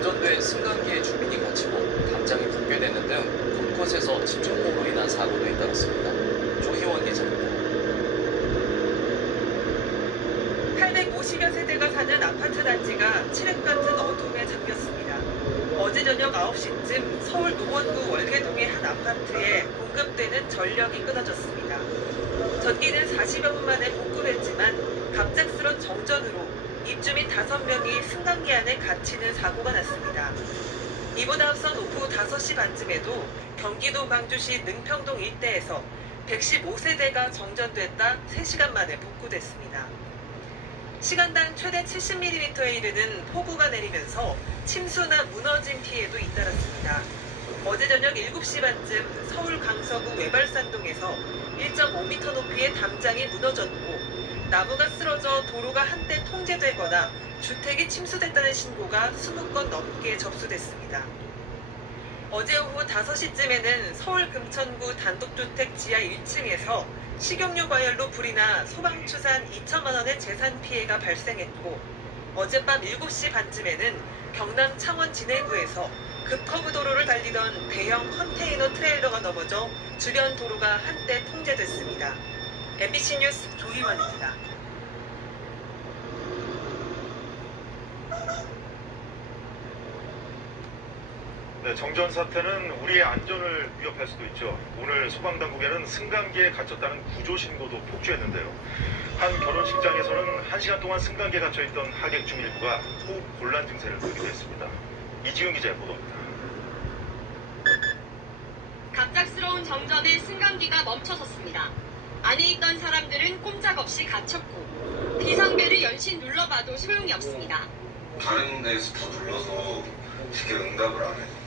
정전된 승강기에 주민이 갇히고 담장이 붕괴되는 등 곳곳에서 집중호우로 인한 사고도 잇따랐습니다. 조희원 기자입니다. 850여 세대가 사는 아파트 단지가 칠흑 같은 어둠에 잠겼습니다. 어제 저녁 9시쯤 서울 노원구 월계동의 한 아파트에 공급되는 전력이 끊어졌습니다. 전기는 40여 분 만에 복구됐지만 갑작스런 정전으로 입주민 5명이 승강기 안에 갇히는 사고가 났습니다. 이보다 앞선 오후 5시 반쯤에도 경기도 광주시 능평동 일대에서 115세대가 정전됐다 3시간 만에 복구됐습니다. 시간당 최대 70mm에 이르는 폭우가 내리면서 침수나 무너짐 피해도 잇따랐습니다. 어제 저녁 7시 반쯤 서울 강서구 외발산동에서 1.5m 높이의 담장이 무너졌고 나무가 쓰러져 도로가 한때 통제되거나 주택이 침수됐다는 신고가 20건 넘게 접수됐습니다. 어제 오후 5시쯤에는 서울 금천구 단독주택 지하 1층에서 식용유 과열로 불이 나 소방추산 2천만 원의 재산 피해가 발생했고 어젯밤 7시 반쯤에는 경남 창원 진해구에서 급커브 도로를 달리던 대형 컨테이너 트레일러가 넘어져 주변 도로가 한때 통제됐습니다. MBC 뉴스 조희원입니다. 네, 정전 사태는 우리의 안전을 위협할 수도 있죠. 오늘 소방당국에는 승강기에 갇혔다는 구조 신고도 폭주했는데요. 한 결혼식장에서는 1시간 동안 승강기에 갇혀있던 하객 중 일부가 호흡 곤란 증세를 보이기도 했습니다. 이지훈 기자의 보도입니다. 갑작스러운 정전에 승강기가 멈춰섰습니다. 안에 있던 사람들은 꼼짝없이 갇혔고 비상벨을 연신 눌러봐도 소용이 없습니다. 다른 데서 더 눌러서 쉽게 응답을 안 해요.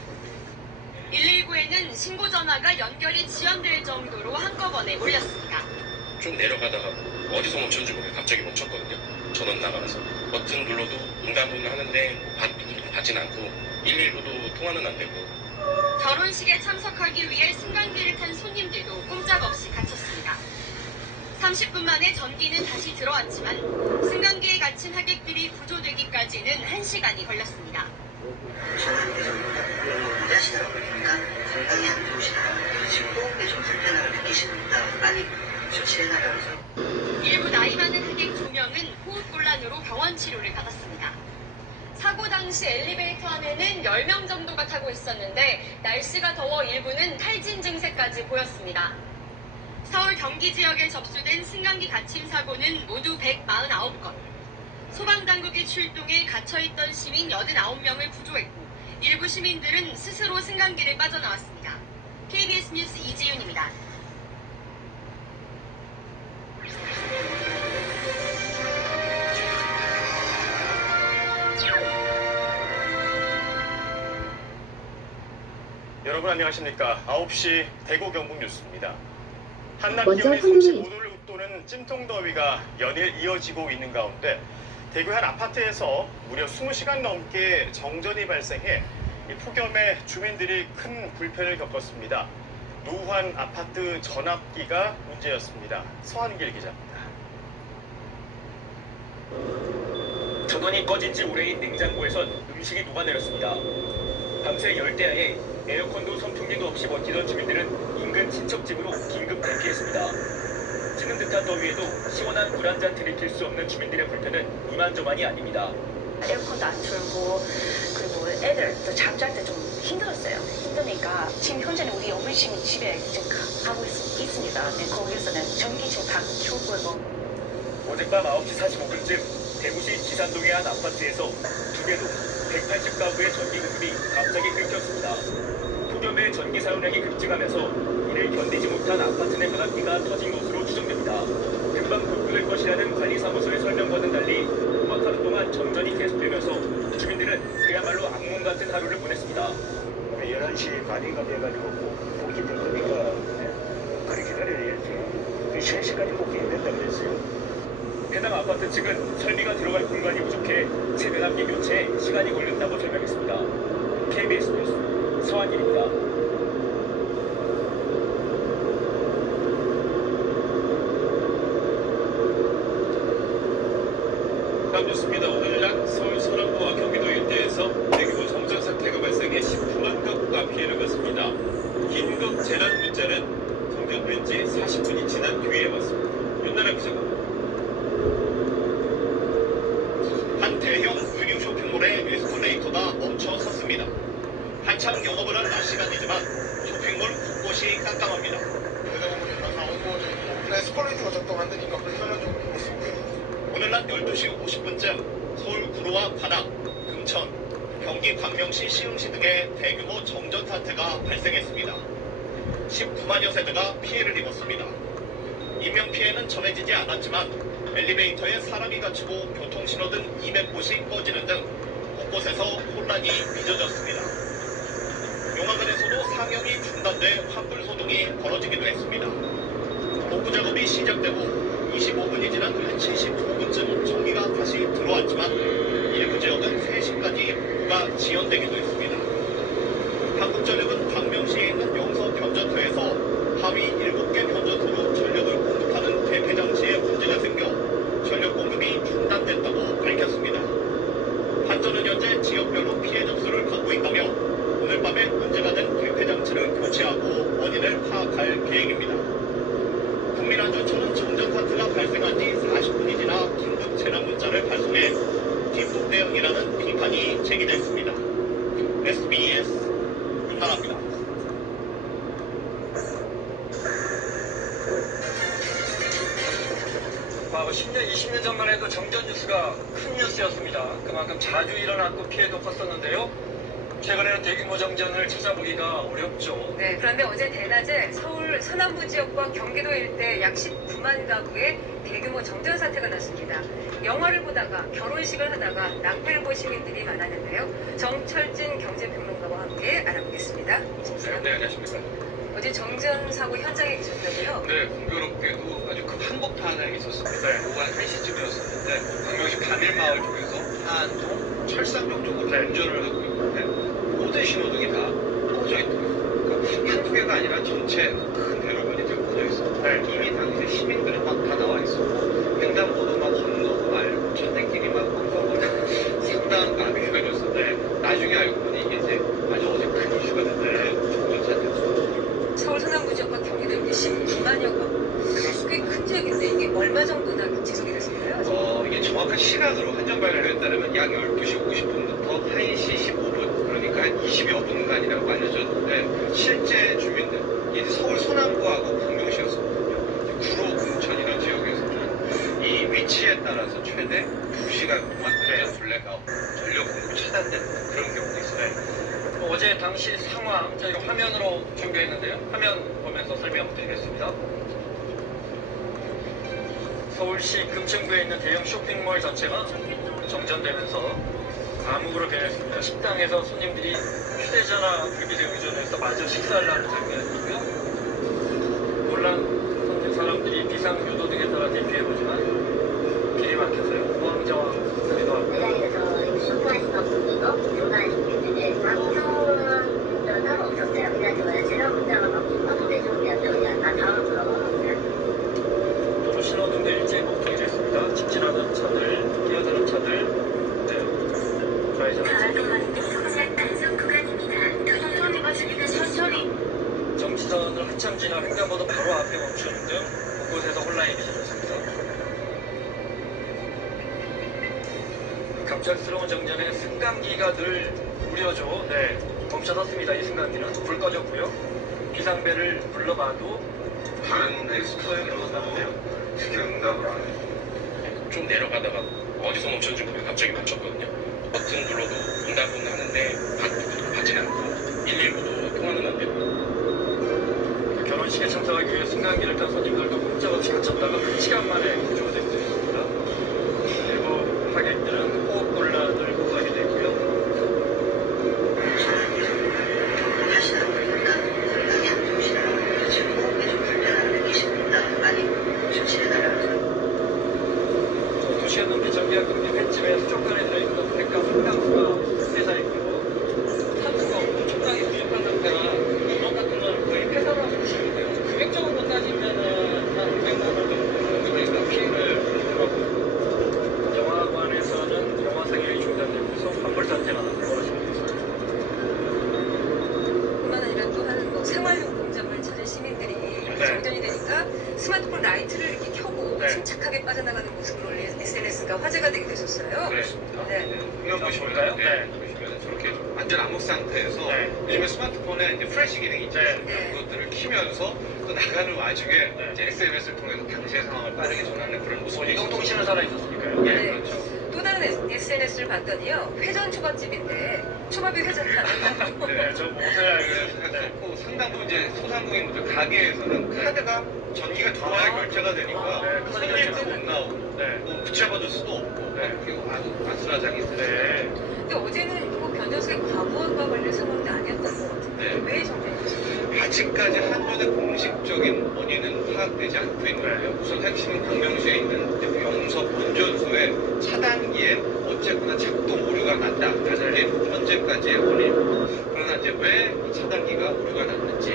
119에는 신고 전화가 연결이 지연될 정도로 한꺼번에 몰렸습니다. 좀 내려가다가 어디서 멈췄는지 모르게 갑자기 멈췄거든요. 전원 나가면서 버튼 눌러도 응답은 하는데 받진 않고 119도 통화는 안 되고. 결혼식에 참석하기 위해 승강기를 탄 손님들도 꼼짝없이 갇혔습니다. 30분 만에 전기는 다시 들어왔지만 승강기에 갇힌 하객들이 구조되기까지는 1시간이 걸렸습니다. 전화는 계속 일하시다 보니까 상당히 안 좋으시다. 지금 호흡에 좀 불편함을 느끼십니다. 많이 조치해나가면서. 일부 나이 많은 하객 2명은 호흡곤란으로 병원 치료를 받았습니다. 사고 당시 엘리베이터 안에는 10명 정도가 타고 있었는데 날씨가 더워 일부는 탈진 증세까지 보였습니다. 서울 경기 지역에 접수된 승강기 갇힘 사고는 모두 149건. 소방당국이 출동해 갇혀있던 시민 89명을 구조했고 일부 시민들은 스스로 승강기를 빠져나왔습니다. KBS 뉴스 이지윤입니다. 여러분 안녕하십니까. 9시 대구 경북 뉴스입니다. 한낮 먼저 기온이 황민희 35도를 웃도는 찜통더위가 연일 이어지고 있는 가운데 대구 한 아파트에서 무려 20시간 넘게 정전이 발생해 이 폭염에 주민들이 큰 불편을 겪었습니다. 노후한 아파트 전압기가 문제였습니다. 서한길 기자입니다. 전원이 꺼진 지 오래인 냉장고에선 음식이 녹아내렸습니다. 밤새 열대야에 에어컨도 선풍기도 없이 버티던 주민들은 인근 친척집으로 긴급 대피했습니다. 찌는 듯한 더위에도 시원한 물 한 잔 들이킬 수 없는 주민들의 불편은 이만저만이 아닙니다. 에어컨도 안 틀고 그리고 애들 또 잠잘 때 좀 힘들었어요. 힘드니까 지금 현재는 우리 어머니 집에 지금 가고 있습니다. 네, 거기서는 전기 지금 다 켜고. 어젯밤 9시 45분쯤 대구시 기산동의 한 아파트에서 두 개동 180가구의 전기 공급이 갑자기 끊겼습니다. 폭염에 전기 사용량이 급증하면서 이를 견디지 못한 아파트 내 변압기가 터진 것으로 추정됩니다. 금방 복구될 것이라는 관리사무소의 설명과는 달리 음악 하루 동안 정전이 계속되면서 주민들은 그야말로 악몽 같은 하루를 보냈습니다. 11시 반인가 돼가지고 복귀된 거니까 그렇게 기다려야지. 3시까지 복귀 된다 그랬어요. 해당 아파트 측은 설비가 들어갈 공간이 부족해 체변압기 교체에 시간이 걸린다고 설명했습니다. KBS 뉴스 서한길입니다. 다음 뉴스입니다. 오늘 낮 서울 서남부와 경기도 일대에서 대규모 정전 긴급 재난 문자는 공격된 지 40분이 지난 뒤에 왔습니다. 윤나라 기자가. 한 대형 유니온 쇼핑몰의 에스컬레이터가 멈춰 섰습니다. 한참 영업을 한 낮 시간이지만 쇼핑몰 곳곳이 깜깜합니다. 에스컬레이터가 작동 안 되니까 불편한 점이 있습니다. 오늘 낮 12시 50분쯤 서울 구로와 관악, 금천, 경기 광명시, 시흥시 등의 대규모 정전 사태가 발생했습니다. 19만여 세대가 피해를 입었습니다. 인명피해는 전해지지 않았지만 엘리베이터에 사람이 갇히고 교통신호 등 200곳이 꺼지는 등 곳곳에서 혼란이 빚어졌습니다. 용화관에서도 상영이 중단돼 환불 소동이 벌어지기도 했습니다. 복구 작업이 시작되고 25분이 지난 1시 15분쯤 전기가 다시 들어왔지만 일부 지역은 3시까지 복구가 지연되기도 했습니다. 한국전력은 광명시에 있는 영서 변전소에서 하위 7개 변전소로 전력을 공급하는 대폐장치에 문제가 생겨 전력 공급이 중단됐다고 밝혔습니다. 한전은 현재 지역별로 피해 접수를 받고 있다며 오늘 밤에 문제가 된 대폐장치를 교체하고 원인을 파악할 계획입니다. 국민안전처는 정전 사태가 발생한 지 40분이 지나 긴급 재난 문자를 발송해 뒷북 대응이라는 비판이 제기됐습니다. SBS 윤나라입니다. 과거 10년, 20년 전만 해도 정전 뉴스가 큰 뉴스였습니다. 그만큼 자주 일어났고 피해도 컸었는데요. 최근에는 대규모 정전을 찾아보기가 어렵죠. 네, 그런데 어제 대낮에 서울 서남부 지역과 경기도 일대 약 19만 가구에 대규모 정전 사태가 났습니다. 영화를 보다가 결혼식을 하다가 낭패를 본 시민들이 많았는데요. 정철진 경제평론가와 함께 알아보겠습니다. 네, 안녕하십니까. 어제 정전 사고 현장에 계셨다고요? 네, 공교롭게도 아주 큰 한복판에 있었습니다. 오후 한 1시쯤이었었는데 광명시 바밀마을 쪽에서 한동 철산역 쪽으로 운전을 하고 있는데 모든 신호등이 다 꺼져 있더라고요. 그러니까 한두 개가 아니라 전체 큰 대로변이 다 꺼져 있어요. 이미 당시에 시민들은 막 다 나와 있었고 횡단보도 막 건너고 말고 천대길이 막 건너고 상당한 감이 휘갈렸었는데 나중에 알고 보니 이게 이제 아주 어제 큰 이슈가 됐는데 정전 사태였어요. 서울 서남부 지역과 경기도 일대 19만여 가구. 꽤 큰 지역인데 이게 얼마 정도나 지속이 됐을까요? 이게 정확한 시간으로 한정 발표에 따르면 약 12시 50분부터 1시 15분, 그러니까 한 20여 분간이라고 알려졌는데, 실제 주민들, 이제 서울 서남부하고 광명시였거든요. 구로, 금천 이런 지역에서는 이 위치에 따라서 최대 2시간 동안 블랙아웃, 전력 공급 차단되는 그런 경우도 있어요. 어제 당시 상황 저희가 화면으로 준비했는데요. 화면 보면서 설명드리겠습니다. 서울시 금천구에 있는 대형 쇼핑몰 전체가 정전되면서 감옥으로 변했습니다. 식당에서 손님들이 휴대전화 불빛에 의존해서 마저 식사를 하는 장면이고요. 놀란 사람들이 비상유도 등에 따라 대피해보지만 길이 막혀서요. 포항자와 기도 하고요. 도로 신호등도 일제히 목통이 됐습니다. 직진하는 차들, 뛰어드는 차들, 네, 좌회전. 정지선을 한참 지나 횡단보도 바로 앞에 멈추는 등 곳곳에서 혼란이 빚어졌습니다. 갑작스러운 정전에 승강기가 늘 우려죠. 네, 멈춰섰습니다. 이 승강기는 불 꺼졌고요. 비상벨을 불러봐도 다른 에스컬레이터도 쉽게 응답을 안 해요. 좀 내려가다가 어디서 멈췄는지 모르고 갑자기 멈췄거든요. 버튼 눌러도 응답은 하는데 받진 않고 119도 통화는 안 되고. 결혼식에 참석하기 위해 승강기를 탄 손님들도 꼼짝없이 갇혔다가 그 시간 만에 구조가 되고 있습니다. 일부 하객들은 호흡곤란을 호소하게 되고요. 하시다 보니까 상당히 안 좋으시더라고요. 지금 호흡이 좀 불편함을 느끼십니다. 많이 조심해달라고. 도시의 눈빛 전기가 끊긴 횟집에 수족관에 들어있는 백감 상당수가 폐사 있고요. 산소가 엄청나게 부족한 상태라 이런 같은 건 거의 폐사라고 보시면 돼요. 금액적으로 따지면은 한 500만 원 정도 피해를 스마트폰 라이트를 이렇게 켜고 네. 침착하게 빠져나가는 모습을 올린 SNS가 화제가 되기도 했었어요. 그렇습니다. 네. 이거 보시면요. 네. 보시면 저렇게 완전 암흑 상태에서 요즘에 스마트폰에 이제 프레시 기능이 있죠. 그것들을 키면서 또 나가는 와중에 이제 SMS를 통해서 당시의 상황을 빠르게 전하는 그런 모습. 이동통신은 살아 있었으니까요. 네, 그렇죠. 또 다른 SNS를 봤더니요. 회전 초밥집인데 초밥이 회전하는 네, 저 모델 알고 상당부 이제 소상공인분들 가게에서는 카드가 전기가 들어와야 결제가 되니까 손님도 못 나오고 뭐 붙여받을 수도 없고 그리고 아주 아수라장이 있어요. 근데 어제는 이거 변전소의 과부하가 걸릴 상황도 아니었던 것 같은데 왜 정리해주셨어요? 아직까지 한전의 공식적인 원인은 파악되지 않고 있는데요. 우선 핵심은 광명시에 있는 이제 영서 본전소의 차단기에 어쨌거나 작동 오류가 났다라는 게 현재까지의 원인입니다. 그러나 이제 왜 이 차단기가 오류가 났는지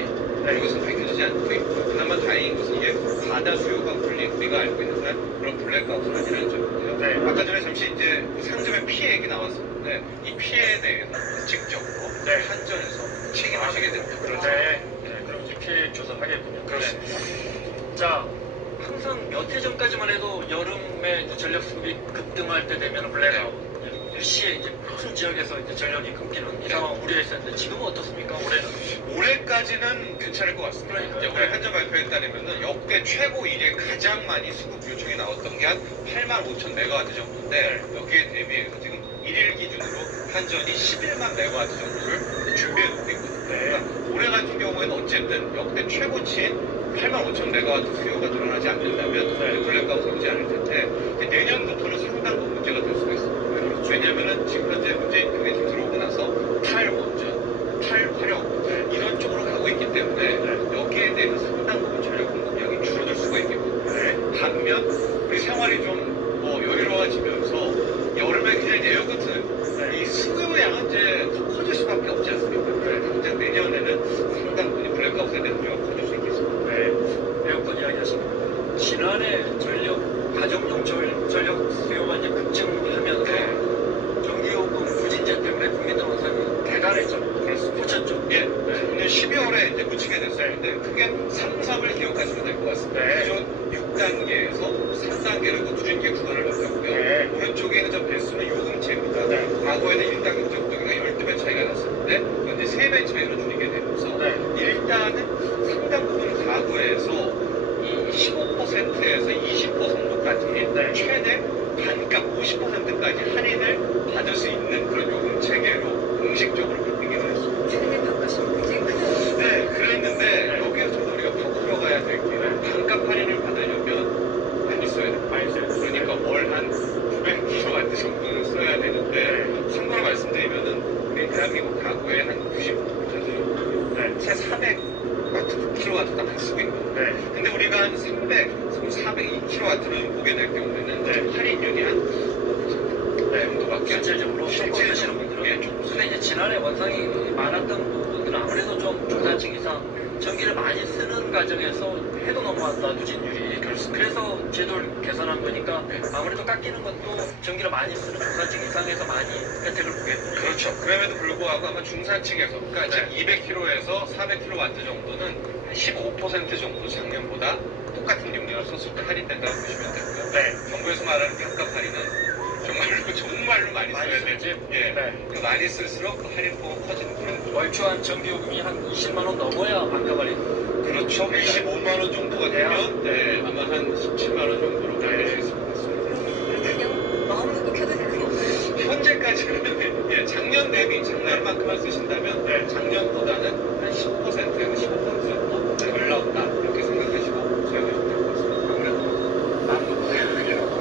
이것은 밝혀지지 않고 있고 그나마 다행인 것은 이게 바다 수요가 풀린 우리가 알고 있는 그런 블랙아웃은 아니라는 점인데요. 아까 전에 잠시 이제 상점의 피해 얘기 나왔었는데 이 피해에 대해서 원칙적으로 한전에서 책임을 지게 됩니다. 그럼 이제 피해 조사하겠군요. 그렇습니다. 자, 항상 몇 해 전까지만 해도 여름에 이제 전력 수급이 급등할 때 되면 블랙아웃. 일시에 이제 큰 지역에서 이제 전력이 끊기는 이 상황 우려했었는데 지금은 어떻습니까? 올해는? 올해까지는 괜찮을 것 같습니다. 이제 올해 한전 발표에 따르면 역대 최고 이래 가장 많이 수급 요청이 나왔던 게 한 8만 5천 메가와트 정도인데 여기에 대비해서 지금 1일 기준으로 한전이 11만 메가와트 정도를 준비해 놓고 있거든요. 그러니까 올해 같은 경우에는 어쨌든 역대 최고치인 8만 5천 메가와트 수요가 늘어나지 않는다면 블랙아웃이 오지 않을 텐데 내년부터는 상당 부분 문제가 될 수가 있습니다. 왜냐면은 지금 현재 문재인 대통령이 들어오고 나서 탈원전, 탈화력 이런 쪽으로 가고 있기 때문에 여기에 대해서 상당 부분 전력 공급량이 줄어들 수가 있겠고 반면 우리 생활이 좀 뭐 여유로워지면서 여름에 그냥 에어 같은 이 수요량은 이제 더 커질 수밖에 없지 않습니까? 당장 내년에는 상당 부분 블랙아웃에 대한 우려가 커질 수 있겠습니다. 에어컨 이야기하시고 지난해 가정용 전력 수요가 이제 급증하면서 전기요금 부진제 때문에 국민들 원상이 대단했죠. 꽂혔죠. 작년 12월에 이제 묻히게 됐었는데 크게 3, 3을 기억하시면 될 것 같습니다. 기존 6단계에서 3단계로 누진계 구간을 넓혔고요. 오른쪽에 있는 저 배수는 요금제입니다. 과거에는 1단계 적동이가 12배 차이가 났었는데 현재 3배 차이로 줄이게 되면서 일단은 상당 부분 가구에서 이 15%에서 20%까지 최대 반값 50%까지 할인을 받을 수 있는 그런 요금 체계로 공식적으로 바뀌기로 했습니다. 최근에 바꿨으면 굉장히 큰 그랬는데 여기에서도 우리가 꼭 들어가야 될 게 반값 할인을 받으려면 많이 써야 돼요. 그러니까 월 한 900kW 정도는 써야 되는데 참고로 말씀드리면은 우리 대한민국 가구의 한 90% 정도 제 400kW 딱 쓰고 있거든요. 근데 우리가 한 300, 402kW를 보게 될 경우에는 할인율이 한 5% 정도밖에 안 실질적으로 실제시는 분들은 근데 이제 지난해 원상이 많았던 부분들은 아무래도 좀 중산층 이상 전기를 많이 쓰는 가정에서 해도 넘어왔다 누진율이 그래서 제도를 개선한 거니까 아무래도 깎이는 것도 전기를 많이 쓰는 중산층 이상에서 많이 혜택을 보겠군요. 그렇죠. 그럼에도 불구하고 아마 중산층에서 그러니까 이제 200kW에서 400kW 정도는 한 15% 정도 작년보다 똑같은 용량을 썼을 때 할인된다고 보시면 되고요. 정부에서 말하는 반값 할인은 정말로 많이 써야 되지. 그 많이 쓸수록 그 할인폭은 커지는 그런 거죠. 월초한 전기요금이 한 20만 원 넘어야 반값 할인. 그렇죠. 25만 원 정도가 되면 아마 한 17만 원 정도로 갈릴 수 있을 것 같습니다. 그냥 마음 놓고 켜도 되는 건가요? 현재까지는 작년 대비 작년만큼만 쓰신다면 작년보다는 한 10%에서 15% 정도 덜 나온다 이렇게 생각하시고 사용하시면 될 것 같습니다. 아무래도 마음 놓고 사용하려고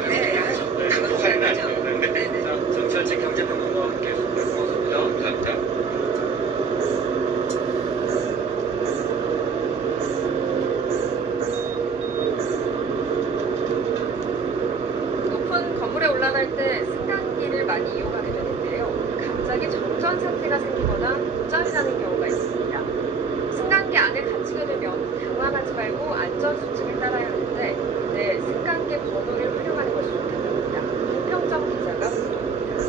그것도 할인 아니죠. 정철직 경제평론가와 함께 고맙습니다. 감사합니다. 높은 건물에 올라갈 때 승강기를 많이 이용하게 되는데요. 갑자기 정전 사태가 생기거나 고장이 나는 경우가 있습니다. 승강기 안에 갇히게 되면 당황하지 말고 안전수칙을 따라야 하는데 승강기 번호를 활용하는 것이 좋다고 합니다. 김평정 기자가 보도합니다.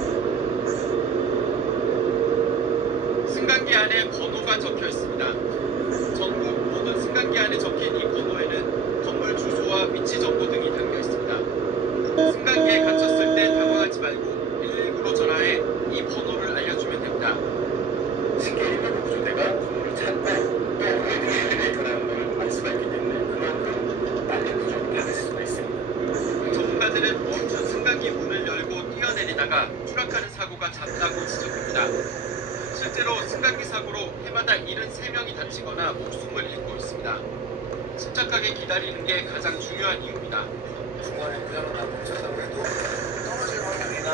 승강기 안에 번호가 적혀 있습니다. 전국 모든 승강기 안에 적힌 이 번호에는 건물 주소 번호와 위치 정보 등이 담겨 있습니다. 승강기에 갇혔을 때 당황하지 말고 119로 전화해 이 번호를 알려주면 됩니다. 승객이나 구조대가 번호를 찾고 또 엘리베이터라는 걸 알 수가 있기 때문에 그만큼 빨리 구조를 받을 수가 있습니다. 전문가들은 멈춘 승강기 문을 열고 뛰어내리다가 추락하는 사고가 잦다고 지적합니다. 실제로 승강기 사고로 해마다 73명이 다치거나 목숨을 잃고 있습니다. 침착하게 기다리는 게 가장 중요한 이유입니다. 중간에 고장을 다 멈췄다고 해도 떨어질 확률이나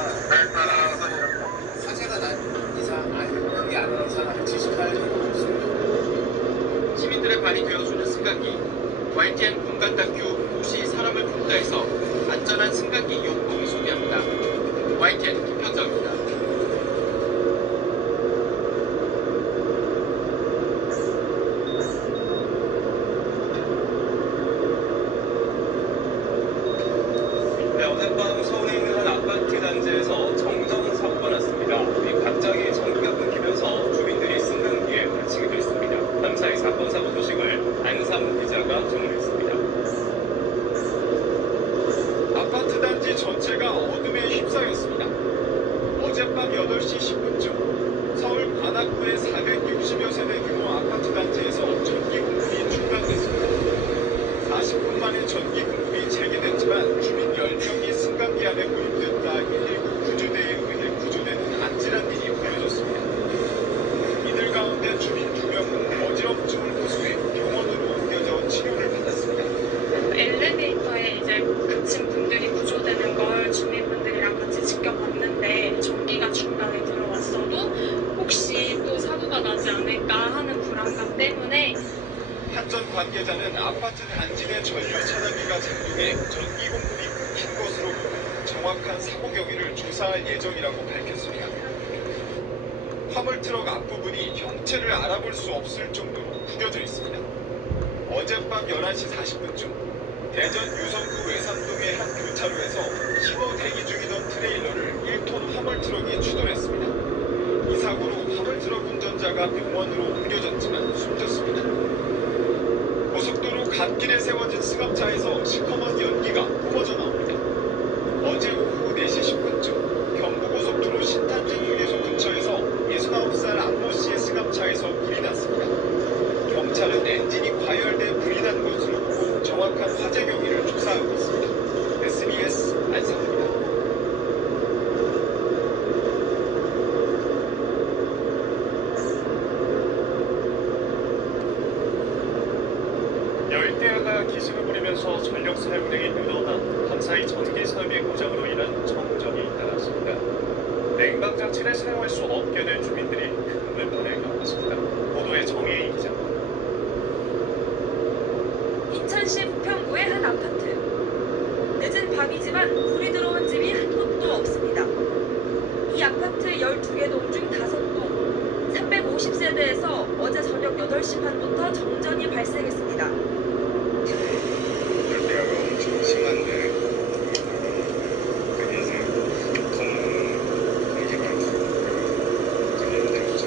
화재가 난 이상 아니면 그게 안 난 이상은 78 정도 있습니다. 시민들의 발이 되어주는 승강기 YTN 공간 다큐 도시 사람을 품다에서 안전한 승강기 이용법을 소개합니다. YTN 김현정입니다. 네, 어젯밤 서울에 있는 한 아파트 단지에서 정전 사고가 났습니다. 갑자기 전기가 끊기면서 주민들이 승강기에 갇히게 됐습니다. 밤사이 사건 사고 소식을 안상우 기자가 전해냈습니다. 아파트 단지 전체가 어둠에 휩싸였습니다. 어젯밤 8시 10분쯤 서울 관악구의 460여 세대 규모 아파트 단지에서 전기 공급이 중단됐습니다. 40분 만에 전기 공급이 재개됐지만 주민 10명이 승강기 안에 고립됐다 119 구조대에 의해 구조되는 아찔한 일이 벌어졌습니다. 이들 가운데 주민 2명은 어지럼증을 호소해 병원으로 옮겨져 치료를 받았습니다. 엘리베이터에 이제 갇힌 분들이 구조되는 걸 주민분들이랑 같이 지켜봤는데 전기가 중간에 들어왔어도 혹시 또 사고가 나지 않을까 하는 불안감 때문에 한전 관계자는 아파트 단지 내 전류 차단기가 작동해 전기 공급이 끊긴 것으로 보고 정확한 사고 경위를 조사할 예정이라고 밝혔습니다. 화물트럭 앞부분이 형체를 알아볼 수 없을 정도로 구겨져 있습니다. 어젯밤 11시 40분쯤 대전 유성구 외삼동의 한 교차로에서 신호 대기 중이던 트레일러를 1톤 화물트럭이 추돌했습니다. 이 사고로 화물트럭 운전자가 병원으로 옮겨졌지만 숨졌습니다. 고속도로 갓길에 세워진 승합차에서 시커먼 연기가 뿜어져 나옵니다. 어제 오후 4시 10분쯤 경부고속도로 신탄진 휴게소 근처에서 69살 안모 씨의 승합차에서 불이 났습니다. 경찰은 엔진이 과열돼 불이 난 것으로 보고 정확한 화재 경위를 조사하고 있습니다. SBS 안상입니다. 열대야가 기승을 부리면서 전력 사용량이 늘어나 밤사이 전기 설비 고장으로 인한 정전이 잇따랐습니다. 냉방 장치를 사용할 수 없게 된 주민들이 큰 불편을 겪었습니다. 보도에 정혜인 기자. 인천시 부평구의 한 아파트. 늦은 밤이지만 불이 들어온 집이 한 곳도 없습니다. 이 아파트 12개 동 중 5동, 350세대에서 어제 저녁 8시 반부터 정전이 발생했습니다. 열대야가 엄청 심한데 그래서 교통 공기가 좀 힘들었죠.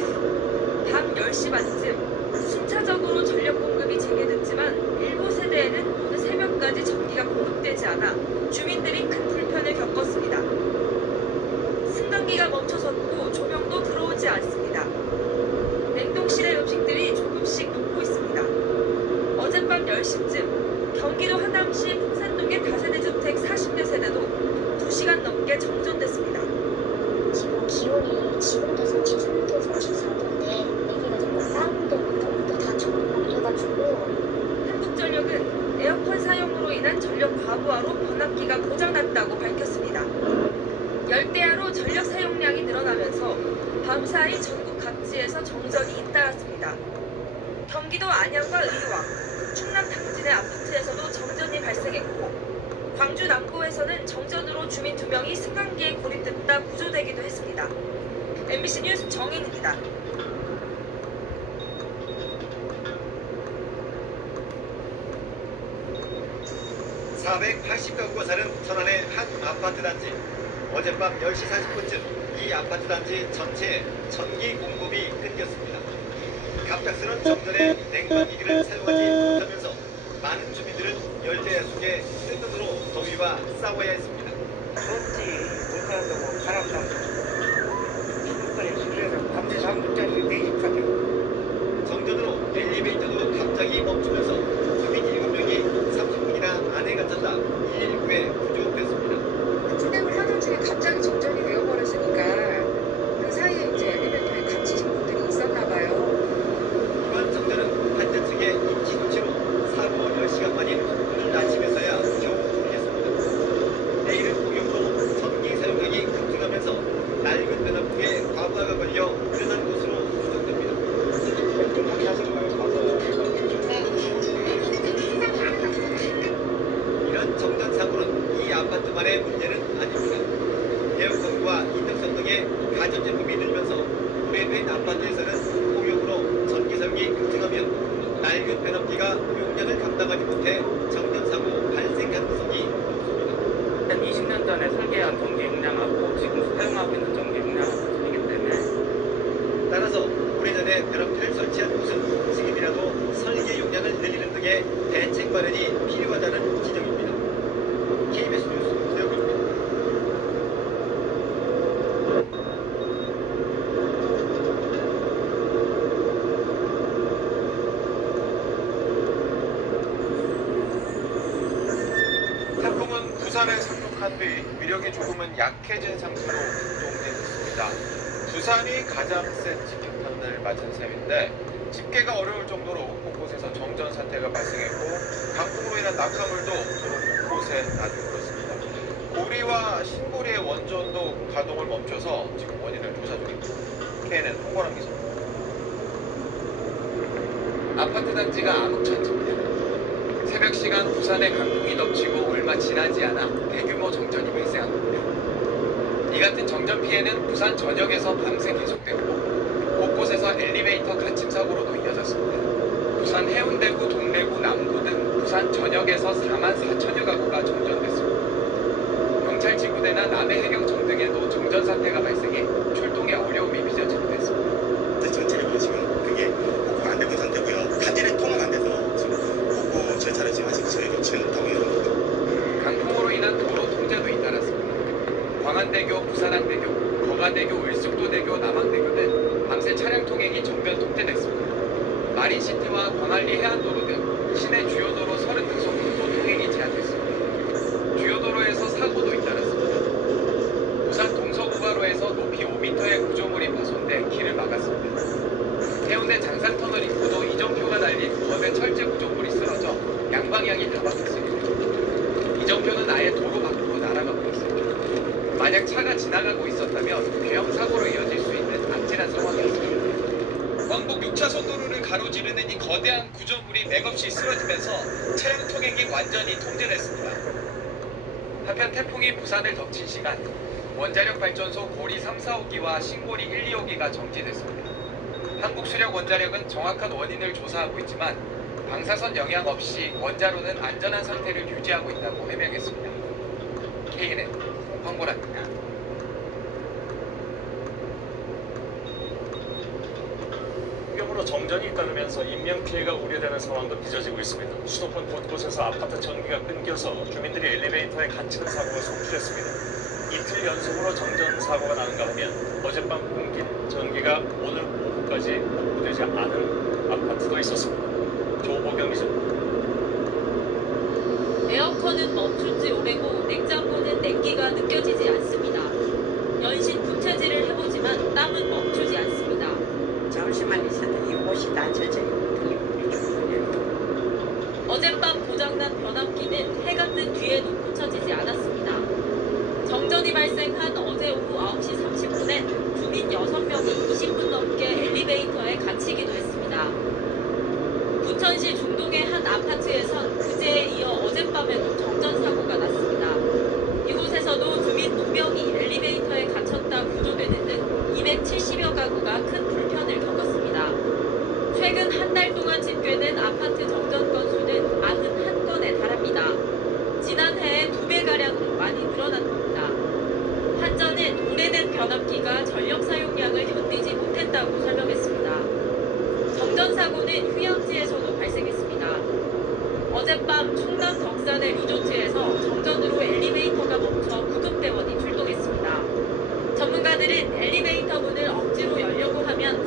밤 10시 반쯤 순차적으로 전력 공급이 재개됐지만 일부 세대에는 오늘 새벽까지 전기가 공급되지 않아 주민들이 큰 불편을 겪었습니다. 승강기가 멈춰섰고 조명도 들어오지 않습니다. 냉동실의 음식들이 조금씩 녹고 있습니다. 어젯밤 10시쯤 경기도 하남시 풍산동의 다세대 주택 40대 세대도 2시간 넘게 정전됐습니다. 지금 기온이 지금도 33도, 34도인데 여기가 정말 다운되고 다 젖고 이래가지고 한국전력은 에어컨 사용으로 인한 전력 과부하로 변압기가 고장났다고 밝혔습니다. 열대야로 전력 사용량이 늘어나면서 밤사이 전국 각지에서 정전이 잇따랐습니다. 경기도 안양과 의왕, 충남 당진의 아파트에서도 정전이 발생했고 광주 남구에서는 정전으로 주민 2명이 승강기에 고립됐다 구조되기도 했습니다. MBC 뉴스 정인입니다. (480가구가) 사는 천안의 한 아파트 단지. 어젯밤 10시 40분쯤 이 아파트 단지 전체에 전기 공급이 끊겼습니다. 갑작스런 정전에 냉방기기를 사용하지 못하면서 많은 주민들은 열대야 속에 3분짜리 내리파요. 정전으로 엘리베이터도 갑자기 멈추면서 주민 7명이 30분이나 안에 갇혔다 119에 구조됐습니다. 진행을 하던 중에 갑자기 정전이 되어버렸으니까 그 사이에 이제 엘리베이터에 갇히신 분들이 있었나 봐요. 이번 정전은 환자 측의 임시 조치로 사고 10시간 만인 오늘 아침에서야 겨우 풀렸습니다. 내일은 공용으로 전기 사용량이 급증하면서 낡은 변압기에 과부하가 걸려 우려난 것으로 추정됩니다. 이런 정전 사고는 이 아파트만의 문제는 아닙니다. 에어컨과 인덕션 등의 가전제품이 늘면서 오래된 아파트에서는 공용으로 전기 사용이 급증하면 낡은 변압기가 용량을 감당하지 못해 정전 사고 발생 가능성이 높습니다. 20년 전에 설계한 전기 용량하고 지금 사용하고 있는 전기 용량하고 틀리기 때문에 따라서 오래전에 변압기를 설치한 곳은 지금이라도 설계 용량을 늘리는 등의 대책 마련이 필요하다는 지적입니다. KBS 뉴스 최영입니다. 태풍은 부산에 상륙한 뒤 위력이 조금은 약해진 상태로 이동됐습니다. 부산이 가장 센 집행탄을 맞은 셈인데 집계가 어려울 정도로 곳곳에서 정전 사태가 발생했고 강풍으로 인한 낙하물도 도로 곳곳에 나뉘었습니다. 고리와 신고리의 원전도 가동을 멈춰서 지금 원인을 조사 중입니다. KNN 홍보람 기자입니다. 아파트 단지가 암흑천지입니다. 새벽 시간 부산에 강풍이 덮치고 얼마 지나지 않아 대규모 정전이 발생한 겁니다. 이 같은 정전 피해는 부산 전역에서 밤새 계속됐고 곳곳에서 엘리베이터 갇힘 사고로도 이어졌습니다. 부산 해운대구, 동래구, 남구 등 부산 전역에서 4만 4천여 가구가 정전됐습니다. 경찰 지구대나 남해해경청 등에도 정전 사태가 발생해 출동에 어려움이 빚어지기도 했습니다. 전체를 보시면 그게 복구가 안 되고 있는 상태고요. 단지내 통화가 안 돼서 지금 복구 절차를 지금 아직 저희도 진행하고 있는 겁니다. 강풍으로 인한 도로 통제도 잇따랐습니다. 광안대교, 부산항대교, 거가대교, 을숙도대교, 남항대교 등 밤새 차량 통행이 전면 통제됐습니다. 마린시티와 광안리 해안도로 등 시내 주요 도로 32송로도 통행이 제한됐습니다. 주요 도로에서 사고도 잇따랐습니다. 부산 동서구가로에서 높이 5m의 구조물이 파손돼 길을 막았습니다. 해운대 장산터널 입구도 이정표가 달린 거대 철제 구조물이 쓰러져 양방향이 다 막혔습니다. 이정표는 아예 도로 밖으로 날아가고 있습니다. 만약 차가 지나가고 있었다면 대형 사고로 이어질 수 있는 아찔한 상황이었습니다. 왕복 6차선 도로를 가로지르는 이 거대한 구조물이 맥없이 쓰러지면서 차량 통행이 완전히 통제됐습니다. 한편 태풍이 부산을 덮친 시간 원자력 발전소 고리 3, 4호기와 신고리 1, 2호기가 정지됐습니다. 한국수력원자력은 정확한 원인을 조사하고 있지만 방사선 영향 없이 원자로는 안전한 상태를 유지하고 있다고 해명했습니다. KNN 황보라입니다. 폭염으로 정전이 잇따르면서 인명피해가 우려되는 상황도 빚어지고 있습니다. 수도권 곳곳에서 아파트 전기가 끊겨서 주민들이 엘리베이터에 갇히는 사고가 속출했습니다. 이틀 연속으로 정전 사고가 나는가 하면 어젯밤 끊긴 전기가 오늘 오후까지 복구되지 않은 아파트도 있었습니다. 조보경 기자입니다. 에어컨은 멈춘 지 오래고 냉장고는 냉기가 느껴지지 않습니다. 연신 부채질을 해보지만 땀은 멈추지 않습니다. 잠시만 있어도 이 옷이 다 젖어요. 어젯밤 고장난 변압기는 해가 뜬 뒤에도 고쳐지지 않았습니다. 정전이 발생한 어제 오후 9시 30분엔 주민 6명이 20분 넘게 엘리베이터에 갇히기도 했습니다. 부천시 중동의 한 아파트에선 그제에 이어 어젯밤에도 정전 사고가 났습니다. 이곳에서도 주민 2명이 엘리베이터에 갇혔다 구조되는 등 270여 가구가 큰 불편을 겪었습니다. 최근 한 달 동안 집계된 아파트 정전 건수는 91건에 달합니다. 지난해에 2배가량으로 많이 늘어난 겁니다. 한전은 오래된 변압기가 전력 사용량을 견디지 못했다고 설명했습니다. 정전 사고는 휴양지에서도 발생했습니다. 어젯밤 충남 덕산의 리조트에서 정전으로 엘리베이터가 멈춰 구급대원이 출동했습니다. 전문가들은 엘리베이터 문을 억지로 열려고 하면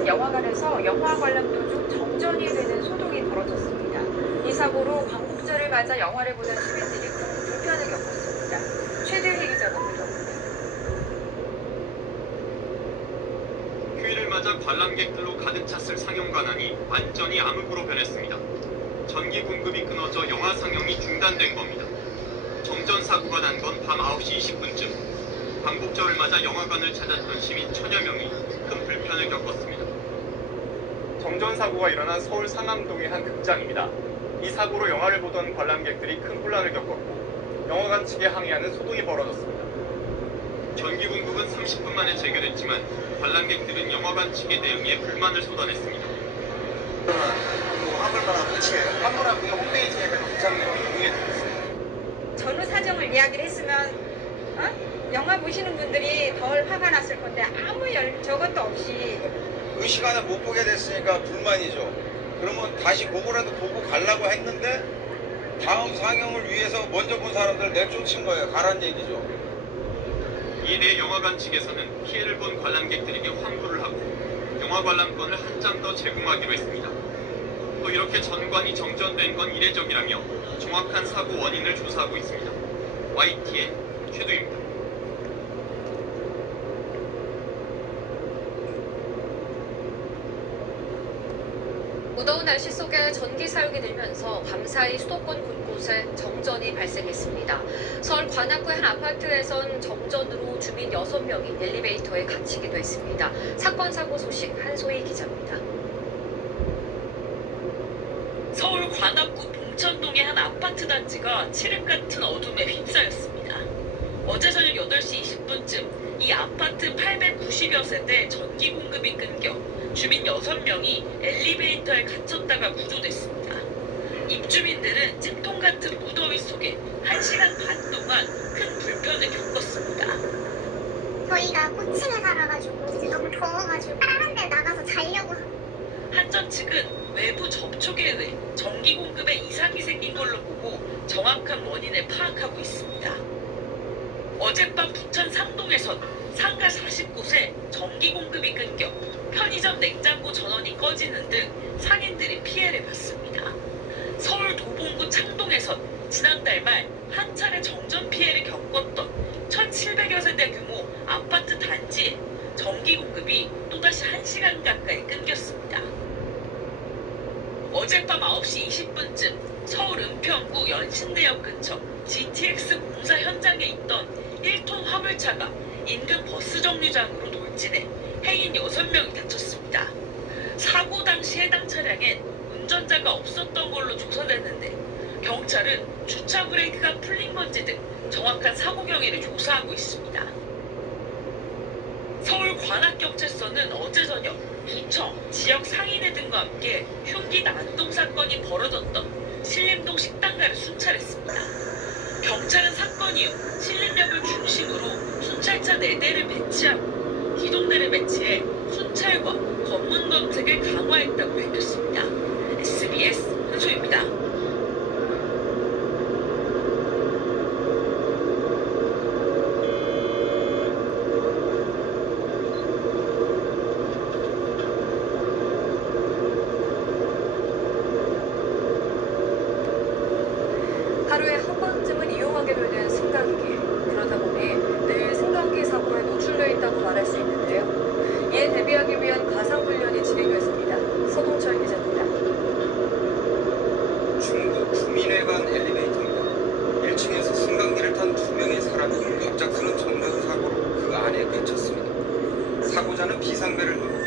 한 영화관에서 영화 관람 도중 정전이 되는 소동이 벌어졌습니다. 이 사고로 광복절을 맞아 영화를 보던 시민들이 큰 불편을 겪었습니다. 최대희 기자가 보도합니다. 휴일을 맞아 관람객들로 가득 찼을 상영관안이 완전히 암흑으로 변했습니다. 전기 공급이 끊어져 영화 상영이 중단된 겁니다. 정전 사고가 난 건 밤 9시 20분쯤. 광복절을 맞아 영화관을 찾았던 시민 천여 명이 큰 불편을 겪었습니다. 정전 사고가 일어난 서울 상암동의 한 극장입니다. 이 사고로 영화를 보던 관람객들이 큰 혼란을 겪었고 영화관 측에 항의하는 소동이 벌어졌습니다. 전기 공급은 30분 만에 재개됐지만 관람객들은 영화관 측의 대응에 불만을 쏟아냈습니다. 화물만 끝이 화물하고 홈페이지에 극장으로 이용해 드렸어요. 전후 사정을 이야기를 했으면 영화 보시는 분들이 덜 화가 났을 건데 아무 저것도 없이 그 시간에 못 보게 됐으니까 불만이죠. 그러면 다시 그거라도 보고 가려고 했는데 다음 상영을 위해서 먼저 본 사람들 내쫓은 거예요. 가란 얘기죠. 이내 영화관 측에서는 피해를 본 관람객들에게 환불을 하고 영화 관람권을 한 장 더 제공하기로 했습니다. 또 이렇게 전관이 정전된 건 이례적이라며 정확한 사고 원인을 조사하고 있습니다. YTN 최두입니다. 무더운 날씨 속에 전기 사용이 늘면서 밤사이 수도권 곳곳에 정전이 발생했습니다. 서울 관악구의 한 아파트에선 정전으로 주민 6명이 엘리베이터에 갇히기도 했습니다. 사건 사고 소식 한소희 기자입니다. 서울 관악구 봉천동의 한 아파트 단지가 칠흑 같은 어둠에 휩싸였습니다. 어제 저녁 8시 20분쯤 이 아파트 890여 세대 전기 공급이 끊겨 주민 6명이 엘리베이터에 갇혔다가 구조됐습니다. 입주민들은 찜통 같은 무더위 속에 1시간 반 동안 큰 불편을 겪었습니다. 저희가 고층에 살아가지고 이제 너무 더워가지고 다른 데 나가서 자려고. 한전 측은 외부 접촉에 의해 전기 공급에 이상이 생긴 걸로 보고 정확한 원인을 파악하고 있습니다. 어젯밤 부천 상동에선 상가 49세 전기 공급이 끊겨 편의점 냉장고 전원이 꺼지는 등 상인들이 피해를 봤습니다. 서울 도봉구 창동에선 지난달 말 한 차례 정전 피해를 겪었던 1,700여 세대 규모 아파트 단지에 전기 공급이 또다시 1시간 가까이 끊겼습니다. 어젯밤 9시 20분쯤 서울 은평구 연신대역 근처 GTX 공사 현장에 있던 1톤 화물차가 인근 버스 정류장으로 돌진해 행인 6명이 다쳤습니다. 사고 당시 해당 차량엔 운전자가 없었던 걸로 조사됐는데 경찰은 주차 브레이크가 풀린 건지 등 정확한 사고 경위를 조사하고 있습니다. 서울 관악경찰서는 어제 저녁 부청, 지역 상인회 등과 함께 흉기 난동 사건이 벌어졌던 신림동 식당가를 순찰했습니다. 경찰은 사건 이후 신림역을 중심으로 순찰차 4대를 배치하고 기동대를 배치해 순찰과 검문 검색을 강화했다고 밝혔습니다. SBS 한소희입니다. 하루에 한 번쯤은 이용하게 되는 승강기. 그러다 보니 늘 승강기 사고에 노출되어 있다고 말할 수 있는데요. 이에 대비하기 위한 가상훈련이 진행됐습니다. 서동철 기자입니다. 중국 구민회관 엘리베이터입니다. 1층에서 승강기를 탄 2명의 사람이 갑작스런 정전 사고로 그 안에 갇혔습니다. 사고자는 비상벨을 누르고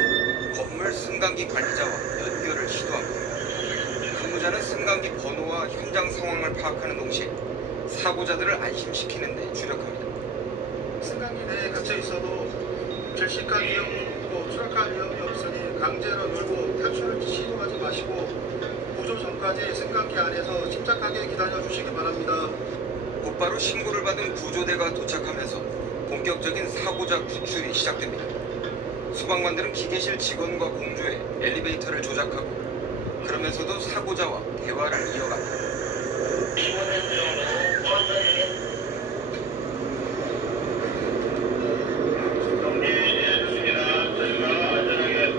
건물 승강기 관리자와 연결을 시도합니다. 근무자는 승강기 번호와 현장 상황을 파악하는 동시에 사고자들을 안심시키는 데 주력합니다. 승강기 내에 갇혀 있어도 질식할 위험은 없고 추락할 위험이 없으니 강제로 놀고 탈출을 시도하지 마시고 구조 전까지 승강기 안에서 침착하게 기다려 주시기 바랍니다. 곧바로 신고를 받은 구조대가 도착하면서 본격적인 사고자 구출이 시작됩니다. 소방관들은 기계실 직원과 공조해 엘리베이터를 조작하고 그러면서도 사고자와 대화를 이어갑니다. 정리해주십니다. 저희가 안전하게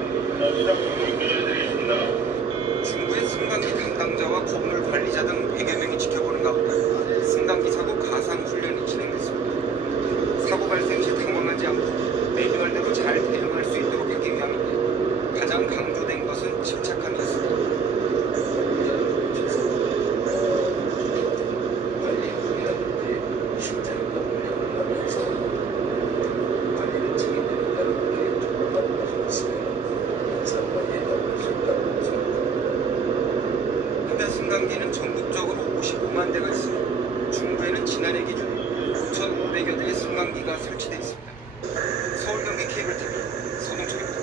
현대 승강기는 전국적으로 55만 대가 있으며 중부에는 지난해 기준 5,500여 대의 승강기가 설치되어 있습니다. 서울 경기 케이블 TV 서동철입니다.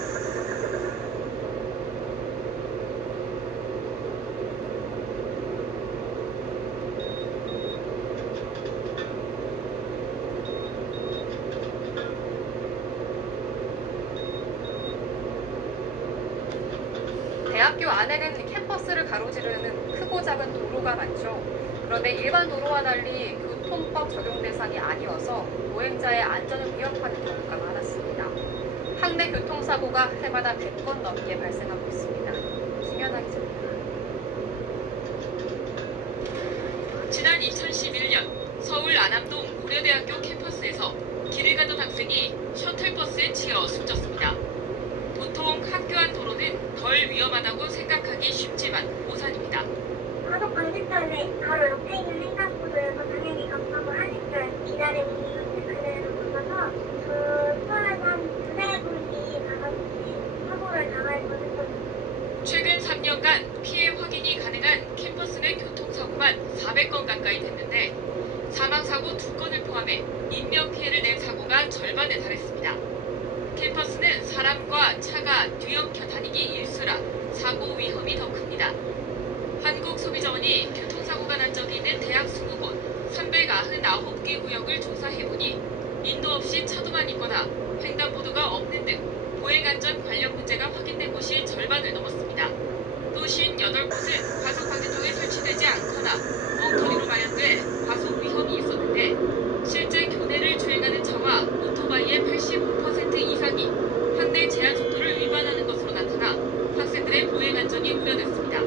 대학교 안에는 캠퍼스를 가로지르는 크고 작은 도로가 많죠. 그런데 일반 도로와 달리 교통법 적용 대상이 아니어서 보행자의 안전을 위협하는 경우가 많았습니다. 학내 교통사고가 해마다 100건 넘게 발생하고 있습니다. 김연아 기자입니다. 지난 2011년 서울 안암동 고려대학교 캠퍼스에서 길을 가던 학생이 셔틀버스에 치여 숨졌습니다. 보통 학교 안 도로는 덜 위험하다고 생각하기 쉽지만 오산입니다. 가족 관계 때문에 바로 옆에 있는 횡단보도에서 당연히 감사를 하니까 기다리고 있었는데 그래서 그 수원에서 한 두세 분이 가가지고 사고를 당할 뻔했거든요. 최근 3년간 피해 확인이 가능한 캠퍼스 내 교통사고만 400건 가까이 됐는데 사망사고 2건을 포함해 인명피해를 낸 사고가 절반에 달했습니다. 캠퍼스는 사람과 차가 뒤엉켜 다니기 일수라 사고 위험이 더 큽니다. 한국소비자원이 교통사고가 난 적이 있는 대학 20곳 399개 구역을 조사해보니 인도 없이 차도만 있거나 횡단보도가 없는 등 보행안전 관련 문제가 확인된 곳이 절반을 넘었습니다. 또 58곳은 과속 방지턱에 설치되지 않거나 엉터리로 마련돼 과속 위험이 있었는데 실제 교내를 주행하는 차와 오토바이의 85% 이상이 학내 제한 속도를 위반하는 것으로 나타나 학생들의 보행안전이 우려됐습니다.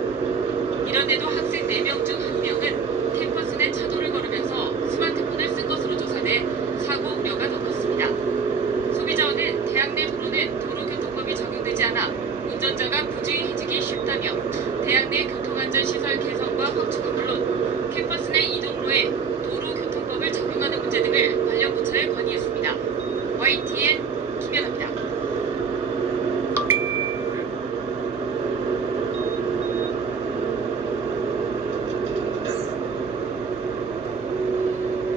이런데도 학생 4명 중 1명은 캠퍼스 내 차도를 걸으면서 스마트폰을 쓴 것으로 조사돼 사고 우려가 더 컸습니다. 소비자원은 대학 내 도로는 도로교통법이 적용되지 않아 운전자가 부주의해지기 쉽다며 대학 내 교통안전시설 개선과 확충은 물론 캠퍼스 내 이동로에 도로교통법을 적용하는 문제 등을 관련 부처에 건의했습니다. YTN 김연아입니다.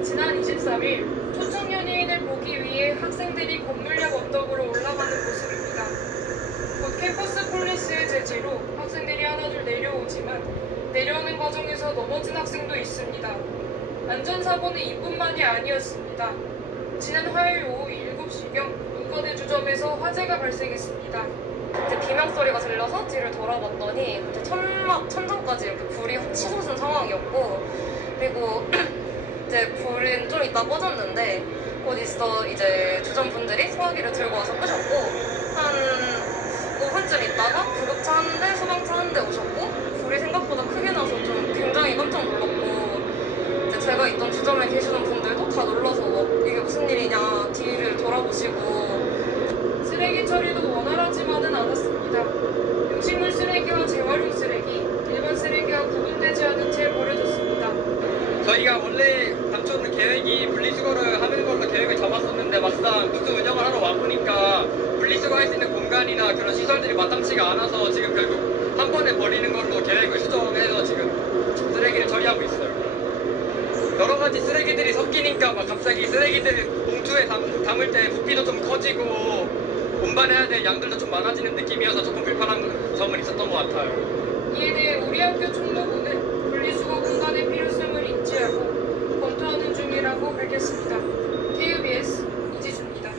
지난 23일 초청연예인을 보기 위해 학생들이 건물역 언덕으로 올라가는 모습입니다. 곧 캠퍼스 폴리스의 제지로 학생들이 하나둘 내려오지만 내려오는 과정에서 넘어진 학생도 있습니다. 안전사고는 이뿐만이 아니었습니다. 지난 화요일 오후 7시경 인권의 주점에서 화재가 발생했습니다. 이제 비명소리가 들려서 뒤를 돌아봤더니 이제 천장까지 이렇게 불이 치솟은 상황이었고, 그리고 이제 불은 좀 이따 꺼졌는데 어디서 이제 주점 분들이 소화기를 들고 와서 끄셨고, 한 5분쯤 있다가 구급차 한 대, 소방차 한 대 오셨고, 불이 생각보다 크게 나서 좀 굉장히 깜짝 놀랐고, 이제 제가 있던 주점에 계시는 분들도 다 놀라서 이게 무슨 일이냐 뒤를 돌아보시고. 쓰레기 처리도 원활하지만은 않았습니다. 음식물 쓰레기와 재활용 쓰레기, 일반 쓰레기와 구분되지 않은 채 버려졌습니다. 저희가 원래 당초는 계획이 분리수거를 하는 걸로 계획을 잡았었는데 막상 부스 운영을 하러 와보니까 분리수거할 수 있는 공간이나 그런 시설들이 마땅치가 않아서 지금 결국 한 번에 버리는 걸로 계획을 수정해서 지금 쓰레기를 처리하고 있어요. 여러 가지 쓰레기들이 섞이니까 막 갑자기 쓰레기들 봉투에 담을 때 부피도 좀 커지고 운반해야 될 양들도 좀 많아지는 느낌이어서 조금 불편한 점은 있었던 것 같아요. 이에 대해 우리 학교 총무부는 분리수거 공간의 필요성을 인지하고 검토하는 중이라고 밝혔습니다. KBS 이지수입니다.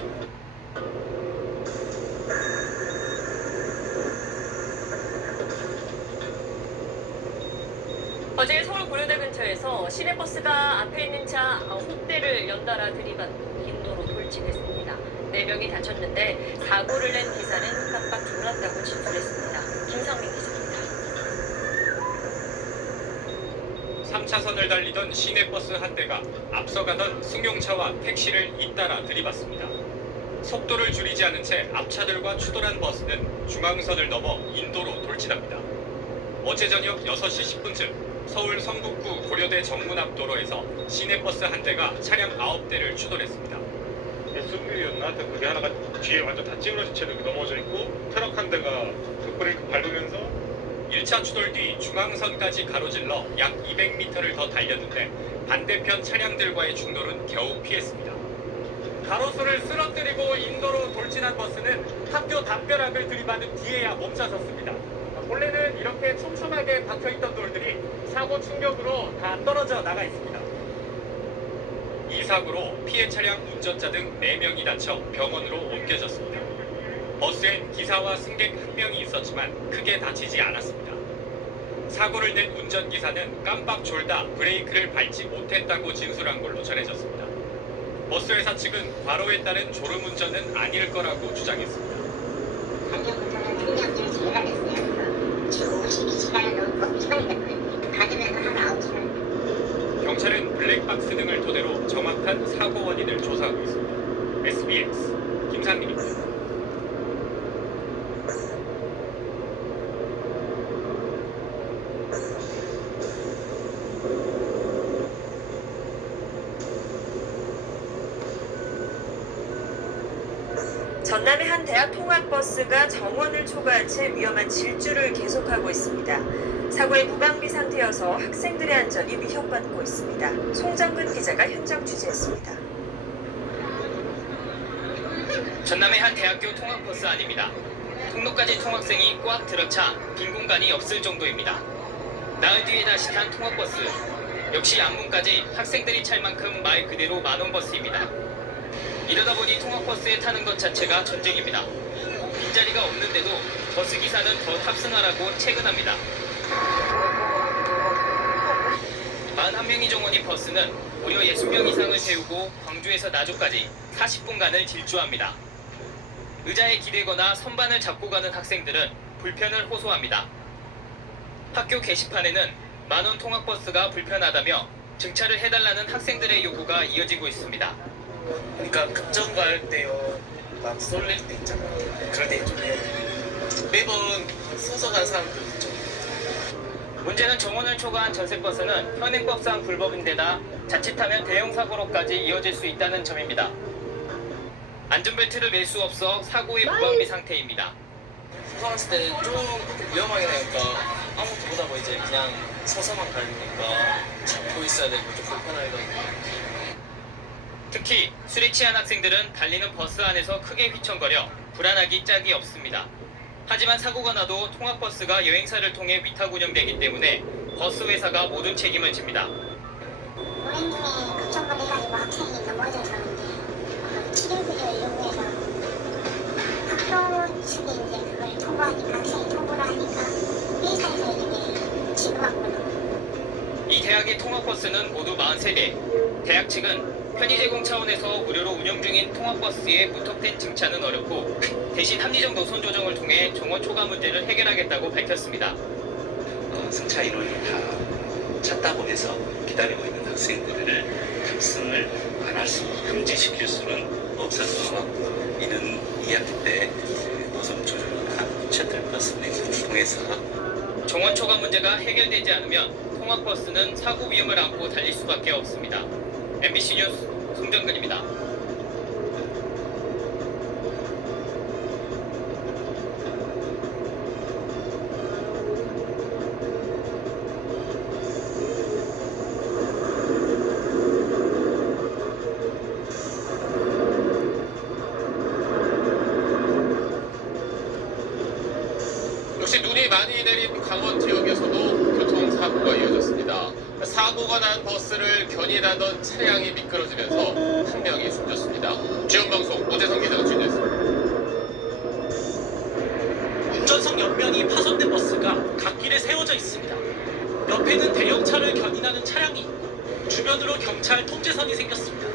어제 서울 고려대 근처에서 시내버스가 앞에 있는 차 9대를 연달아 들이받고 인도로 돌진했습니다. 4명이 다쳤는데 사고를 낸 기사는 깜빡 졸았다고 진술했습니다. 김상민 기자입니다. 3차선을 달리던 시내버스 한 대가 앞서가던 승용차와 택시를 잇따라 들이받습니다. 속도를 줄이지 않은 채 앞차들과 추돌한 버스는 중앙선을 넘어 인도로 돌진합니다. 어제 저녁 6시 10분쯤 서울 성북구 고려대 정문 앞 도로에서 시내버스 한 대가 차량 9대를 추돌했습니다. SUV였나? 하여튼 그게 하나가 뒤에 완전 다 찌그러진 채로 이렇게 넘어져 있고 운전대가 급브레이크 밟으면서 1차 추돌 뒤 중앙선까지 가로질러 약 200m를 더 달렸는데 반대편 차량들과의 충돌은 겨우 피했습니다. 가로수를 쓰러뜨리고 인도로 돌진한 버스는 학교 담벼락을 들이받은 뒤에야 멈춰섰습니다. 원래는 이렇게 촘촘하게 박혀있던 돌들이 사고 충격으로 다 떨어져 나가 있습니다. 이 사고로 피해 차량 운전자 등 4명이 다쳐 병원으로 옮겨졌습니다. 버스엔 기사와 승객 1명이 있었지만 크게 다치지 않았습니다. 사고를 낸 운전기사는 깜빡 졸다 브레이크를 밟지 못했다고 진술한 걸로 전해졌습니다. 버스회사 측은 과로에 따른 졸음운전은 아닐 거라고 주장했습니다. 경찰은 블랙박스 등을 토대로 정확한 사고 원인을 조사하고 있습니다. SBS 김상민입니다. 전남의 한 대학 통학버스가 정원을 초과한 채 위험한 질주를 계속하고 있습니다. 사고의 무방비 상태여서 학생들의 안전이 위협받고 있습니다. 송정근 기자가 현장 취재했습니다. 전남의 한 대학교 통학버스 안입니다. 통로까지 통학생이 꽉 들어차 빈 공간이 없을 정도입니다. 나흘 뒤에 다시 탄 통학버스. 역시 앞문까지 학생들이 찰 만큼 말 그대로 만원버스입니다. 이러다 보니 통학버스에 타는 것 자체가 전쟁입니다. 빈자리가 없는데도 버스기사는 더 탑승하라고 채근합니다. 41명이 정원인 버스는 무려 60명 이상을 태우고 광주에서 나주까지 40분간을 질주합니다. 의자에 기대거나 선반을 잡고 가는 학생들은 불편을 호소합니다. 학교 게시판에는 만원 통학버스가 불편하다며 증차를 해달라는 학생들의 요구가 이어지고 있습니다. 그러니까 급정 갈 때요 막 쏠릴 때 있잖아. 그럴 때 좀 매번 서서 간 사람들 있죠. 문제는 정원을 초과한 전세버스는 현행법상 불법인데다 자칫하면 대형 사고로까지 이어질 수 있다는 점입니다. 안전벨트를 맬 수 없어 사고의 무방비 상태입니다. 서서 갔을 때 좀 위험하게 되니까 아무것도 못하고 이제 그냥 서서만 가니까 잡고 있어야 되고 좀 불편하게. 특히 술에 취한 학생들은 달리는 버스 안에서 크게 휘청거려 불안하기 짝이 없습니다. 하지만 사고가 나도 통학버스가 여행사를 통해 위탁 운영되기 때문에 버스 회사가 모든 책임을 집니다. 운행 중에 급정거를 해가지고 학생이 넘어져서는데 치료비를 요구해서 학교 측이 이제 그걸 통보하니까 학생이 통보를 하니까 회사에서 이렇게 지급한 걸로. 이 대학의 통학버스는 모두 43대. 대학 측은 편의 제공 차원에서 무료로 운영 중인 통학버스에 무턱댄 증차는 어렵고 대신 합리적 노선 조정을 통해 정원 초과 문제를 해결하겠다고 밝혔습니다. 승차 인원이 다 찼다고 해서 기다리고 있는 학생들을 탑승을 안 할 수, 금지시킬 수는 없어서 이는 2학기 때 노선 조정이나 셔틀버스 운행을 통해서 정원 초과 문제가 해결되지 않으면 통학버스는 사고 위험을 안고 달릴 수밖에 없습니다. MBC 뉴스 송정근입니다. 역시 눈이 많이 내린 강원 지역에서도 교통사고가 이어졌습니다. 사고가 난 버스를 견인하던 차량이 미끄러지면서 한 명이 숨졌습니다. 지원방송 오재성 기자가 취재했습니다. 운전석 옆면이 파손된 버스가 갓길에 세워져 있습니다. 옆에는 대형차를 견인하는 차량이 있고 주변으로 경찰 통제선이 생겼습니다.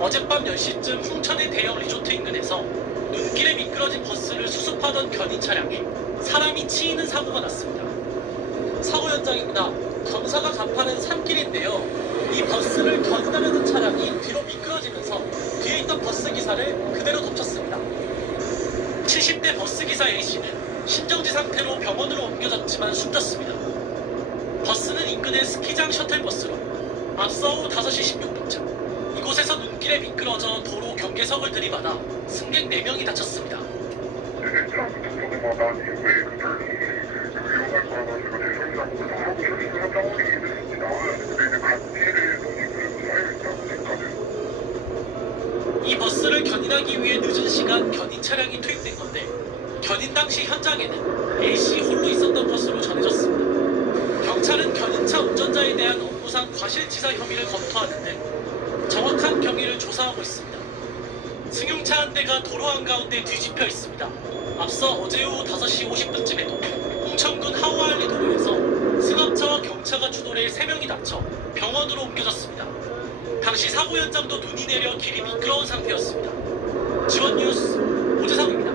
어젯밤 10시쯤 풍천의 대형 리조트 인근에서 눈길에 미끄러진 버스를 수습하던 견인 차량에 사람이 치이는 사고가 났습니다. 사고 현장입니다. 경사가 가파른 산길인데요. 이 버스를 견인하려는 차량이 뒤로 미끄러지면서 뒤에 있던 버스 기사를 그대로 덮쳤습니다. 70대 버스 기사 A씨는 신정지 상태로 병원으로 옮겨졌지만 숨졌습니다. 버스는 인근의 스키장 셔틀버스로 앞서 오후 5시 16분쯤 이곳에서 눈길에 미끄러져 도로 경계석을 들이받아 승객 4명이 다쳤습니다. 차 접촉과 난 이후에 갑자기 위험할 거라서 제가 대성장으로 바로 결심을 했다고 얘기를 했습니다. 근데 이제 갓길에 돈이 쌓여있다고 생각하는. 이 버스를 견인하기 위해 늦은 시간 견인 차량이 투입된 건데 견인 당시 현장에는 A씨 홀로 있었던 것으로 전해졌습니다. 경찰은 견인차 운전자에 대한 업무상 과실치사 혐의를 검토하는데 정확한 경위를 조사하고 있습니다. 승용차 한 대가 도로 한가운데 뒤집혀 있습니다. 앞서 어제 오후 5시 50분쯤에도 홍천군 하우알리 도로에서 승합차와 경차가 추돌해 3명이 다쳐 병원으로 옮겨졌습니다. 당시 사고 현장도 눈이 내려 길이 미끄러운 상태였습니다. 지원 뉴스 오재상입니다.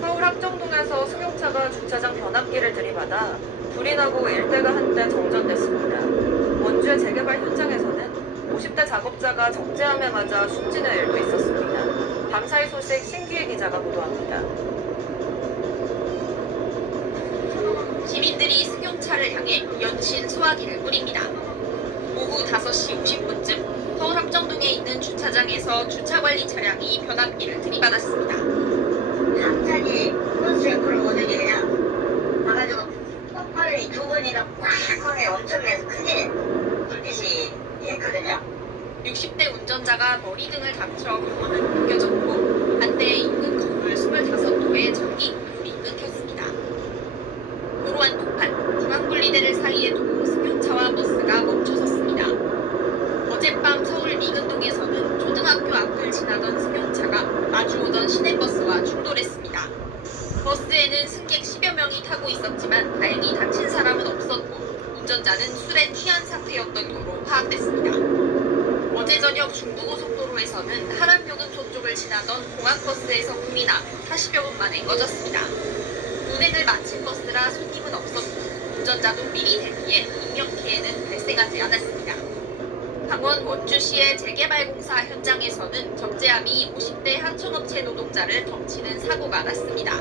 서울 합정동에서 승용차가 주차장 변압기를 들이받아 불이 나고 일대가 한대 정전됐습니다. 원주의 재개발 현장에서는 50대 작업자가 적재함에 맞아 숨지는 일도 있었습니다. 밤사이 소식 신기혜 기자가 보도합니다. 시민들이 승용차를 향해 연신 소화기를 뿌립니다. 오후 5시 50분쯤 서울 합정동에 있는 주차장에서 주차관리 차량이 변압기를 들이받았습니다. 갑자기 버스에 불을 오더니 그냥 와가지고 폭발이 2번이나 꽉하게 엄청 내서 크게 불빛이 했거든요. 60대 운전자가 머리 등을 다쳐 병원을 옮겨졌고 한대에 인근 건물 25도에 전기 불이 끊겼습니다. 도로안 폭발, 중앙분리대를 사이에 두고 승용차와 버스가 멈춰섰습니다. 어젯밤 서울 미근동에서는 초등학교 앞을 지나던 승용차가 마주오던 시내버스와 충돌했습니다. 버스에는 승객 10여 명이 타고 있었지만 다행히 다친 사람은 없었고 운전자는 술에 취한 상태였던 것으로 파악됐습니다. 어제 저녁 중부고속도로에서는 하남교근소 쪽을 지나던 공항버스에서 불이 나 40여 분 만에 꺼졌습니다. 운행을 마친 버스라 손님은 없었고 운전자도 미리 대피해 인명피해는 발생하지 않았습니다. 강원 원주시의 재개발공사 현장에서는 적재함이 50대 하청업체 노동자를 덮치는 사고가 났습니다.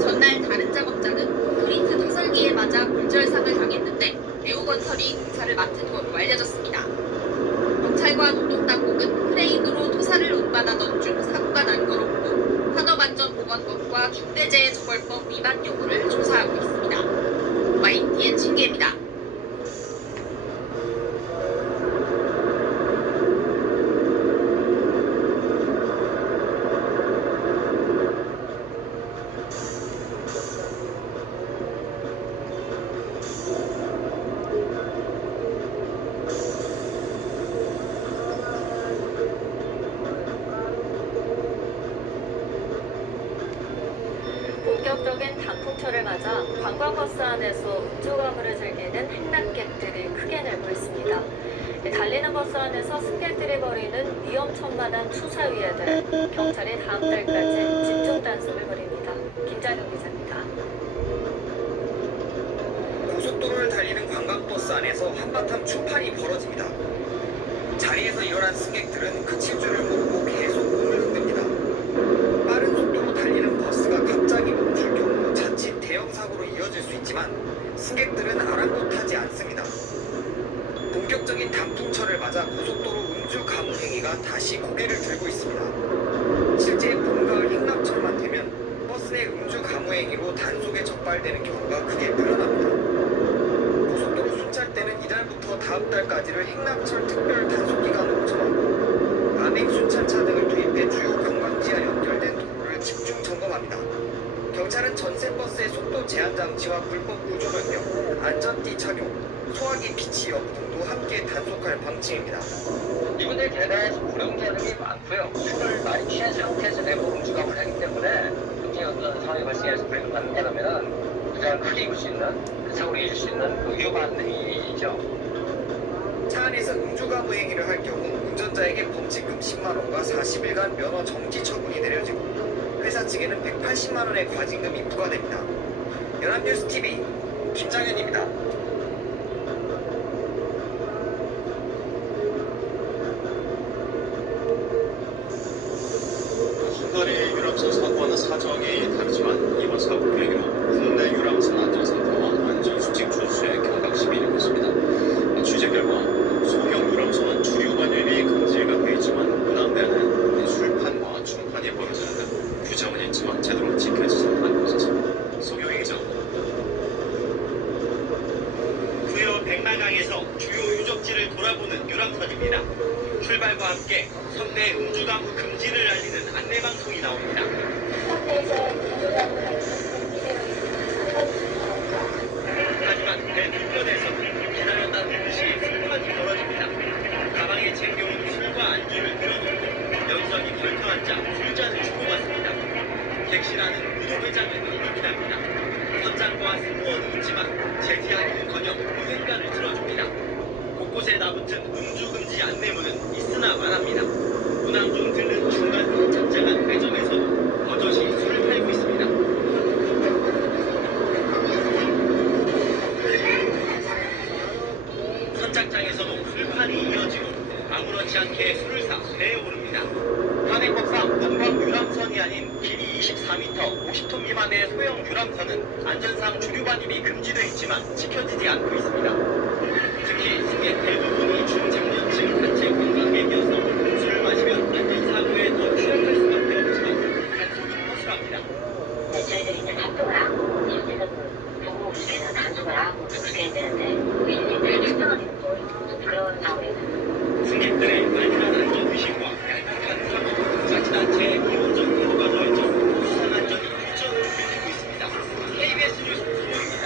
전날 다른 작업자는 콘크리트 타설기에 맞아 골절상을 당했는데 매우건설이 공사를 맡은 것으로 알려졌습니다. 경찰과 노동당국은 크레인으로 토사를 운반하던 중 사고가 난 거롭고 산업안전보건법과 중대재해처벌법 위반 여부를 조사하고 있습니다. YTN 신기입니다. 본격적인 단풍철을 맞아 관광버스 안에서 음주가무를 즐기는 행락객들이 크게 늘고 있습니다. 달리는 버스 안에서 승객들이 벌이는 위험천만한 추사위에들 경찰이 다음 달까지 집중 단속을 벌입니다. 김자경 기자입니다. 고속도로를 달리는 관광버스 안에서 한바탕 추판이 벌어집니다. 자리에서 일어난 승객들은 그칠 줄을 모르고 계속 몸을 흔듭니다. 빠른 속도로 달리는 버스가 갑자기 멈출 경우 자칫 대형 사고로 이어질 수 있지만 승객들은 아랑곳하지 않습니다. 본격적인 단풍철을 맞아 고속도로 음주 가무 행위가 다시 고개를 들고 있습니다. 실제 봄가을 행락철만 되면 버스 내 음주 가무 행위로 단속에 적발되는 경우가 크게 늘어납니다. 고속도로 순찰대는 이달부터 다음 달까지를 행락철 특별 단속 기간으로 정하고 암행 순찰차 등을 투입해 주요 관광지와 연결된 도로를 집중 점검합니다. 경찰은 전세버스의 속도 제한 장치와 불법 구조 변경, 안전띠 착용, 소화기 비치 여부등도 함께 단속할 방침입니다. 이분들이 대단해서 불응자들이 많고요. 술을 많이 취한 상태에서 내고 음주감을 하기 때문에 굉장히 어떤 상황이 발생해서 불행을 받는다면 가장 크게 입을 수 있는 사고를 이길 수 있는 위험한 행위죠. 차 안에서 음주가무 행위를 할 경우 운전자에게 범칙금 10만 원과 40일간 면허 정지 처분이 내려지고 회사 측에는 180만 원의 과징금이 부과됩니다. 연합뉴스 TV 김장현입니다. 헝가리 유람선 사고와는 사정이 다르지만 이번 사고를 계기로 국내 유람선 안전센터와 안전수칙 준수에 경각심이 일고 있습니다. 취재 결과 소형 유람선은 주류 반입이 금지가 되어 있지만 운항대는 술판과 충판이 벌어지는 등 규정은 있지만 제대로 지켜지지 않는 것이죠. 소경희 기자. 구요 백마강에서 주요 유적지를 돌아보는 유람선입니다. 출발과 함께 선내 음주가무 금지를 알리는 안내방송이 나옵니다. 하지만 배 뒤편에서 기다렸다는 듯이 술판이 벌어집니다. 가방에 챙겨온 술과 안주를 늘어놓고 연선이 걸터앉아 술잔을 주고받습니다. 객실안은 무도회장은 이렇게 합니다. 현장과 승무원이 있지만 제지하기는커녕 은행가를 틀어줍니다. 곳곳에 나붙은 음주금지 안내문은 있으나 마납니다. 운항 중 들른 중간 착장한 매점에서도 버젓이 술을 팔고 있습니다. 선착장에서도 술판이 이어지고 아무렇지 않게 술을 사 배에 오릅니다. 관행법상 관광 유람선이 아닌 길이 24m, 50톤 미만의 소형 유람선은 안전상 주류 반입이 금지되어 있지만 지켜지지 않고 있습니다. 특히 승객 대부분이 중장년층 단체 관광객이어서 술을 마시면 안전사고에 더 취약할 수밖에 없지만 단속은 허술합니다. 저희들이 이제 단속을 하고 실제적으로 보고 있으면 단속을 하고 그렇게 해야 되는데 우리는 출동하기도 또 그런 상황에는 승객들의 안일한 안전의식과 얄팍한 사고, 자치단체의 기본적 태도가 더해져 수상 안전이 일전으로 밀리고 있습니다. KBS 뉴스 소영입니다.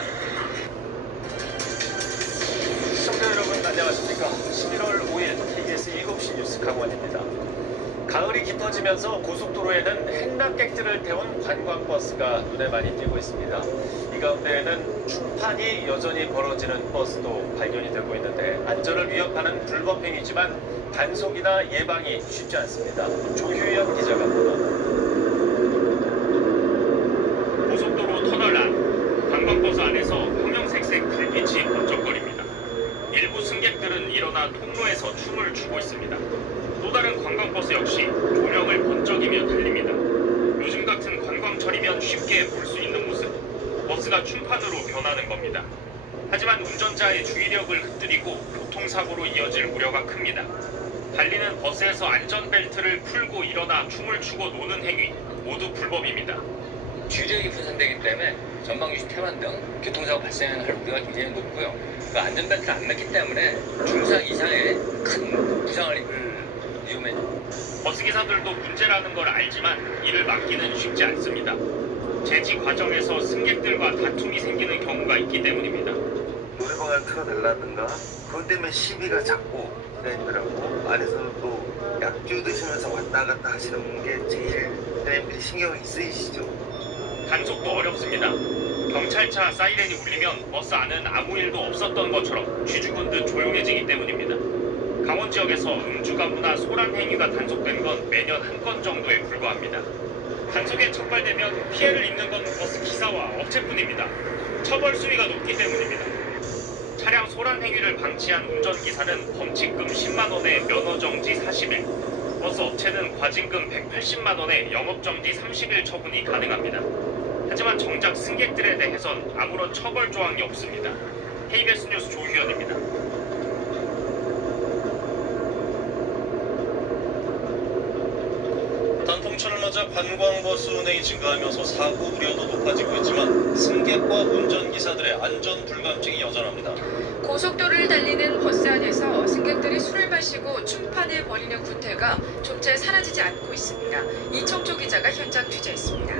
시청자 여러분 안녕하십니까. 11월 5일 KBS 7시 뉴스 강원입니다. 가을이 깊어지면서 고속도로에는 행락객들을 태운 관광버스가 눈에 많이 띄고 있습니다. 이 가운데에는 충판이 여전히 벌어지는 버스도 발견이 되고 있는데 안전을 위협하는 불법 행위지만 단속이나 예방이 쉽지 않습니다. 조규현 기자가 보도합니다. 고속도로 터널 안 관광버스 안에서 형형색색 불빛이 번쩍거립니다. 일부 승객들은 일어나 통로에서 춤을 추고 있습니다. 또 다른 관광버스 역시 조명을 번쩍이며 달립니다. 요즘 같은 관광철이면 쉽게 볼 수 있는 모습, 버스가 춤판으로 변하는 겁니다. 하지만 운전자의 주의력을 흩뜨리고 교통사고로 이어질 우려가 큽니다. 달리는 버스에서 안전벨트를 풀고 일어나 춤을 추고 노는 행위 모두 불법입니다. 주력이 분산되기 때문에 전방 유지 태만 등 교통사고 발생할 우려가 굉장히 높고요. 그 안전벨트를 안 맸기 때문에 중상 이상의 큰 부상을 입을 위험해요. 버스기사들도 문제라는 걸 알지만 이를 막기는 쉽지 않습니다. 제지 과정에서 승객들과 다툼이 생기는 경우가 있기 때문입니다. 노래방을 틀어달라든가 그것 때문에 시비가 자꾸 기다리더라고. 안에서는 또 약주 드시면서 왔다 갔다 하시는 게 제일 기다림들이 신경이 쓰이시죠. 단속도 어렵습니다. 경찰차 사이렌이 울리면 버스 안은 아무 일도 없었던 것처럼 쥐죽은 듯 조용해지기 때문입니다. 강원 지역에서 음주가무나 소란 행위가 단속된 건 매년 한 건 정도에 불과합니다. 단속에 적발되면 피해를 입는 건 버스 기사와 업체뿐입니다. 처벌 수위가 높기 때문입니다. 차량 소란 행위를 방치한 운전기사는 범칙금 10만 원에 면허정지 40일, 버스 업체는 과징금 180만 원에 영업정지 30일 처분이 가능합니다. 하지만 정작 승객들에 대해선 아무런 처벌 조항이 없습니다. KBS 뉴스 조규현입니다. 단풍철을 맞아 관광버스 운행이 증가하면서 사고 우려도 높아지고 있지만 승객과 운전기사들의 안전 불감증이 여전합니다. 고속도로를 달리는 버스 안에서 승객들이 술을 마시고 춤판을 벌이는 구태가 좀채 사라지지 않고 있습니다. 이청조 기자가 현장 취재했습니다.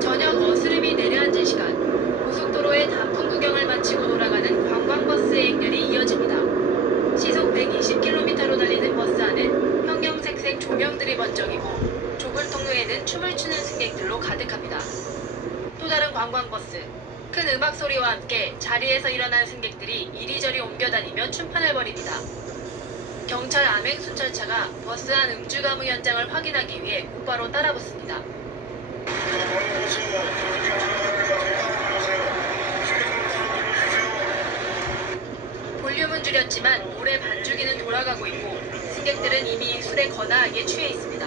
저녁 어스름이 내려앉은 시간, 고속도로의 단풍 구경을 마치고 돌아가는 관광버스의 행렬이 이어집니다. 시속 120km로 달리는 버스 안은 형형색색 조명들이 번쩍이고 좁은 통로에는 춤을 추는 승객들로 가득합니다. 또 다른 관광버스, 큰 음악 소리와 함께 자리에서 일어난 승객들이 이리저리 옮겨다니며 춤판을 벌입니다. 경찰 암행 순찰차가 버스 안 음주 가무 현장을 확인하기 위해 곧바로 따라붙습니다. 볼륨은 줄였지만 오래 반주기는 돌아가고 있고 승객들은 이미 술에 거나하게 취해 있습니다.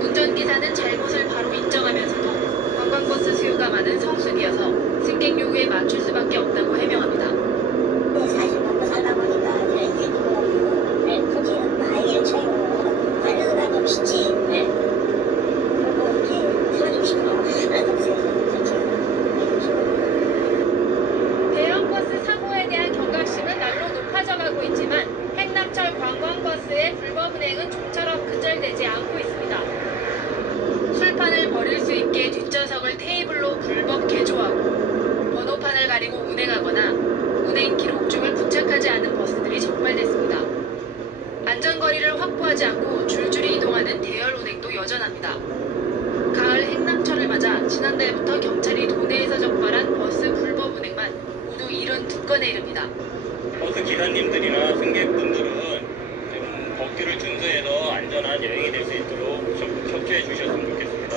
운전기사는 잘못을 바로 인정하면서도 관광버스 수요가 많은 성수기여서 승객 요구에 맞출 수밖에 없다고 해명합니다. 대형 버스 사고에 대한 경각심은 날로 높아져가고 있지만 행남철 관광버스의 불법 운행은 좀처럼 근절되지 않고 있습니다. 술판을 버릴 수 있게 뒷좌석을 테이블로 불법 개조하고 번호판을 가리고 운행하거나 운행 기록증을 부착하지 않은 버스들이 적발됐습니다. 안전거리를 확보하지 않고 줄줄이 이동하는 대열 운행도 여전합니다. 가을 행남철을 맞아 지난달부터 경찰이 도내에서 적발한 버스 불법 운행만 모두 72건에 이릅니다. 버스 기사님들이나 승객분들은 좀 법규를 준수해서 안전한 여행이 될 수 있도록 협조해 주셨으면 좋겠습니다.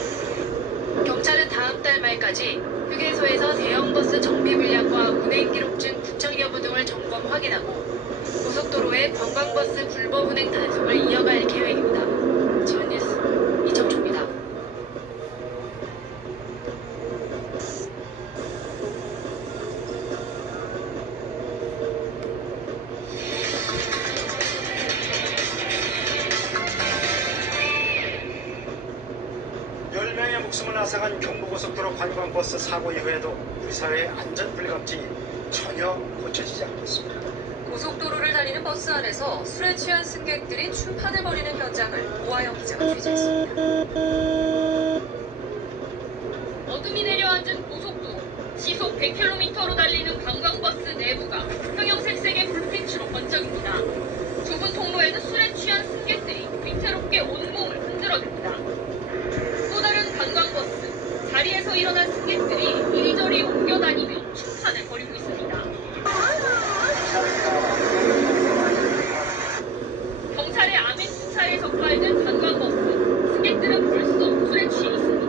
경찰은 다음 달 말까지 휴게소에서 대형 버스 정비 물량과 운행 기록증 부착 여부 등을 점검 확인하고 고속도로의 관광버스 불법 운행 단속을 이어갈 계획입니다. 지원뉴스 이청조입니다. 열명의 목숨을 앗아간 경부고속도로 관광버스 사고 이후에도 우리 사회의 안전 불감증이 전혀 고쳐지지 않고 있습니다. 고속도로를 달리는 버스 안에서 술에 취한 승객들이 춤판을 벌이는 현장을 오하영 기자가 취재했습니다. 어둠이 내려앉은 고속도로, 시속 100km로 달리는 관광버스 내부가 형형색색의 불빛으로 번쩍입니다. 좁은 통로에는 술에 취한 승객들이 위태롭게 온몸을 흔들어댑니다. 또 다른 관광버스, 자리에서 일어난 승객들이 이리저리 옮겨다니며 춤판을 벌이고 있습니다. 경찰의 암행 수차에 적발된 관광버스, 승객들은 벌써 술에 취해 있습니다.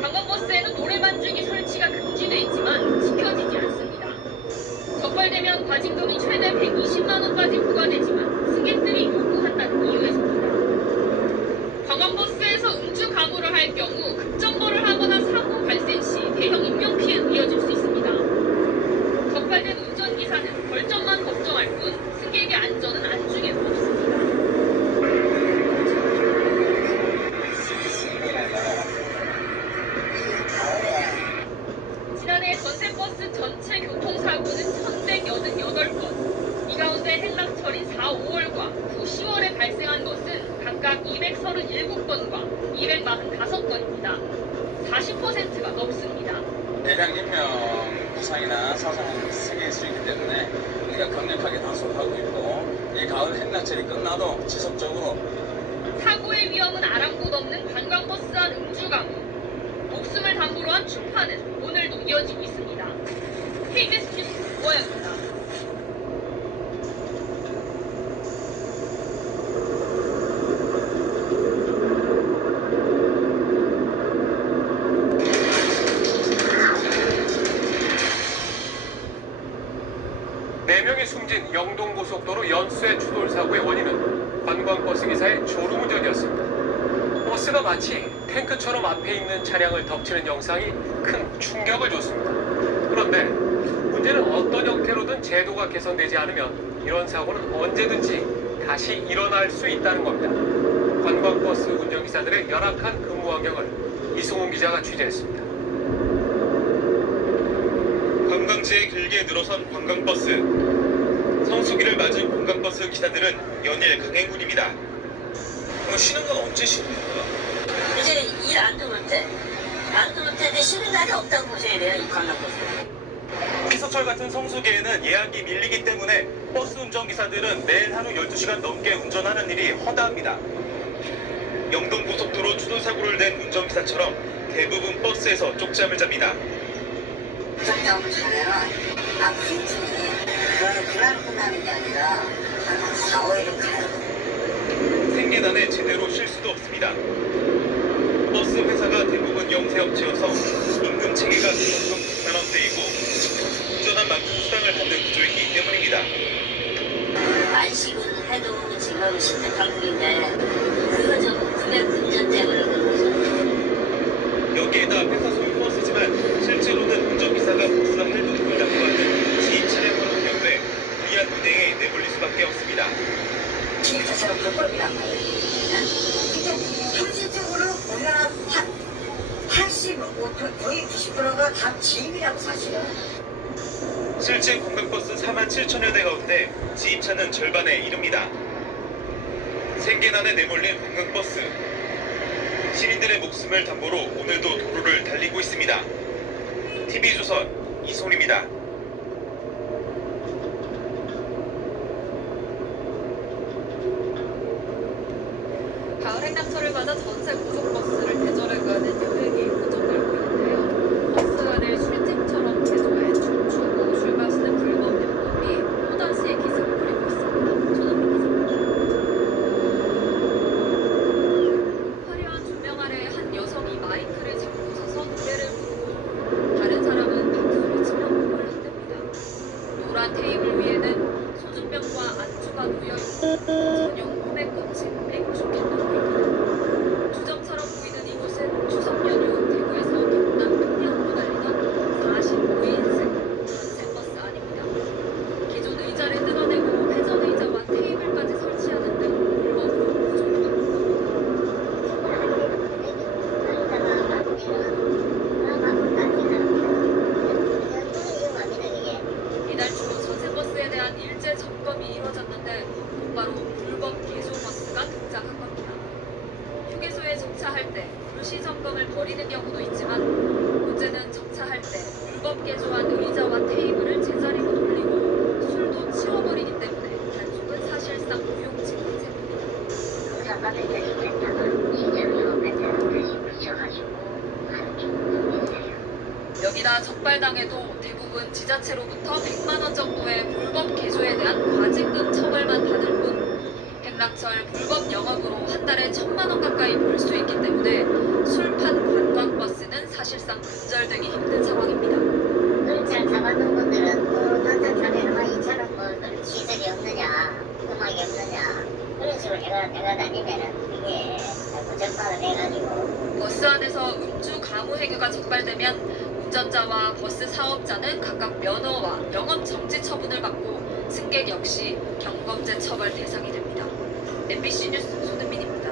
관광버스에는 노래반죽이 설치가 금지돼 있지만 지켜지지 않습니다. 적발되면 과징금이 최대 120만 원까지 부과되지만 승객들이 요구한다는 이유에서입니다. 관광버스에서 음주 가무를 할 경우 급정거를 하거나 사고 발생 시 대형 인명피해로 이어질 수 있습니다. 적발된 운전기사는 벌점만 걱정할 뿐 승객의 안전은 안중에도 없습니다. 지난해 전세버스 전체 교통사고는 1188건. 이 가운데 행락철인 4, 5월과 후 10월에 발생한 것은 각각 237건과 245건입니다. 40%가 넘습니다. 대량 인명 부상이나 사상은 세계에 수 있기 때문에 우리가 강력하게 단속하고 있고 이 가을 행락철이 끝나도 지속적으로 사고의 위험은 아랑곳 없는 관광버스 안 음주 가무. 목숨을 담보로 한 춤판은 오늘도 이어지고 있습니다. KBS 뉴스 오하영입니다. 네 명이 숨진 영동고속도로 연쇄 추돌 사고의 원인은 관광버스 기사의 졸음운전이었습니다. 버스가 마치 탱크처럼 앞에 있는 차량을 덮치는 영상이 큰 충격을 줬습니다. 그런데 문제는 어떤 형태로든 제도가 개선되지 않으면 이런 사고는 언제든지 다시 일어날 수 있다는 겁니다. 관광버스 운전기사들의 열악한 근무 환경을 이승훈 기자가 취재했습니다. 관광지에 길게 늘어선 관광버스. 성수기를 맞은 관광버스 기사들은 연일 강행군입니다. 쉬는 건 언제 쉬는 거야? 이제 일 안 들어올 때 이제 쉬는 날이 없다고 보셔야 돼요, 이 관광버스. 피서철 같은 성수기에는 예약이 밀리기 때문에 버스 운전기사들은 매일 하루 12시간 넘게 운전하는 일이 허다합니다. 영동고속도로 추돌사고를 낸 운전기사처럼 대부분 버스에서 쪽잠을 잡니다. 운전자하고 자면은 무슨 일이 그거는 그날 끝나는 게 아니라 한 4, 5일은 가요. 생계단에 제대로 쉴 수도 없습니다. 버스 회사가 대부분 영세업체여서 임금 체계가 기본금 100만 원대이고 운전한 만큼 수당을 받는 구조이기 때문입니다. 안식은 해도 지금 10대 강국인데 그거 좀 금액 금전 때문에 그런 거죠. 여기에다 회사 소유 버스지만 실제로는 운전기사가 버스 할부금을 납부하는 지인 차량으로 운영돼 불이한 운행에 내몰릴 수밖에 없습니다. 지금 자체로 불법이란 말이에요. 근데 현실적으로 보면 한 85, 거의 90%가 다 지입이라고 사실은. 실제 관광버스 4만 7천여 대 가운데 지입차는 절반에 이릅니다. 생계난에 내몰린 관광버스. 시민들의 목숨을 담보로 오늘도 도로를 달리고 있습니다. TV조선 이송입니다. 가을 행락철을 맞아 전세 고속버스를 대절해 가는 여행이 급증되고 있는데요. 버스 안을 술집처럼 개조해 춤추고 술 마시는 불법 연금이 또다시 기승을 부리고 있습니다. 조남민 기자입니다. 화려한 조명 아래 한 여성이 마이크를 잡고 서서 노래를 부르고 다른 사람은 박수를 치며 몸을 흔듭니다. 노란 테이블 위에는 소주병과 안주가 놓여있고 전용 포맷꽃이 맥주캔도 보입니다. 주점처럼 보이는 이곳은 추석 연휴 대구에서 경남 통영으로 달리던 45인승 전세버스 아닙니다. 기존 의자를 뜯어내고 회전 의자와 테이블까지 설치하는 등 불법으로 구조를 이달 초 전세버스에 대한 일제 점검이 이뤄졌는데 곧바로 불법 개조 버스가 등장한 겁니다. 휴게소에 정차할 때 불시 점검을 벌이는 경우도 있지만 문제는 정차할 때 불법 개조한 의자와 테이블을 제자리로 돌리고 술도 치워버리기 때문에 단속은 사실상 무용지물이 생깁니다. 여기다 적발당해도 대부분 지자체로부터 100만 원 정도의 불법 개조에 대한 과징금 처벌만 받을 뿐 행락철 불법 영업으로 한 달에 1,000만 원 가까이 벌 수 있기 때문에 술판 관광버스는 사실상 근절되기 힘든 상황입니다. 잘 잡아둔 분들은 당장 자네는 2,000원 뭐 시설이 없느냐, 음악이 없느냐 그런 식으로 내가 다니면은 이게 무전파가 돼가지고 버스 안에서 음주 가무 행위가 적발되면 운전자와 버스 사업자는 각각 면허와 영업 정지 처분을 받고 승객 역시 경범죄 처벌 대상이 됩니다. MBC 뉴스 손은민입니다.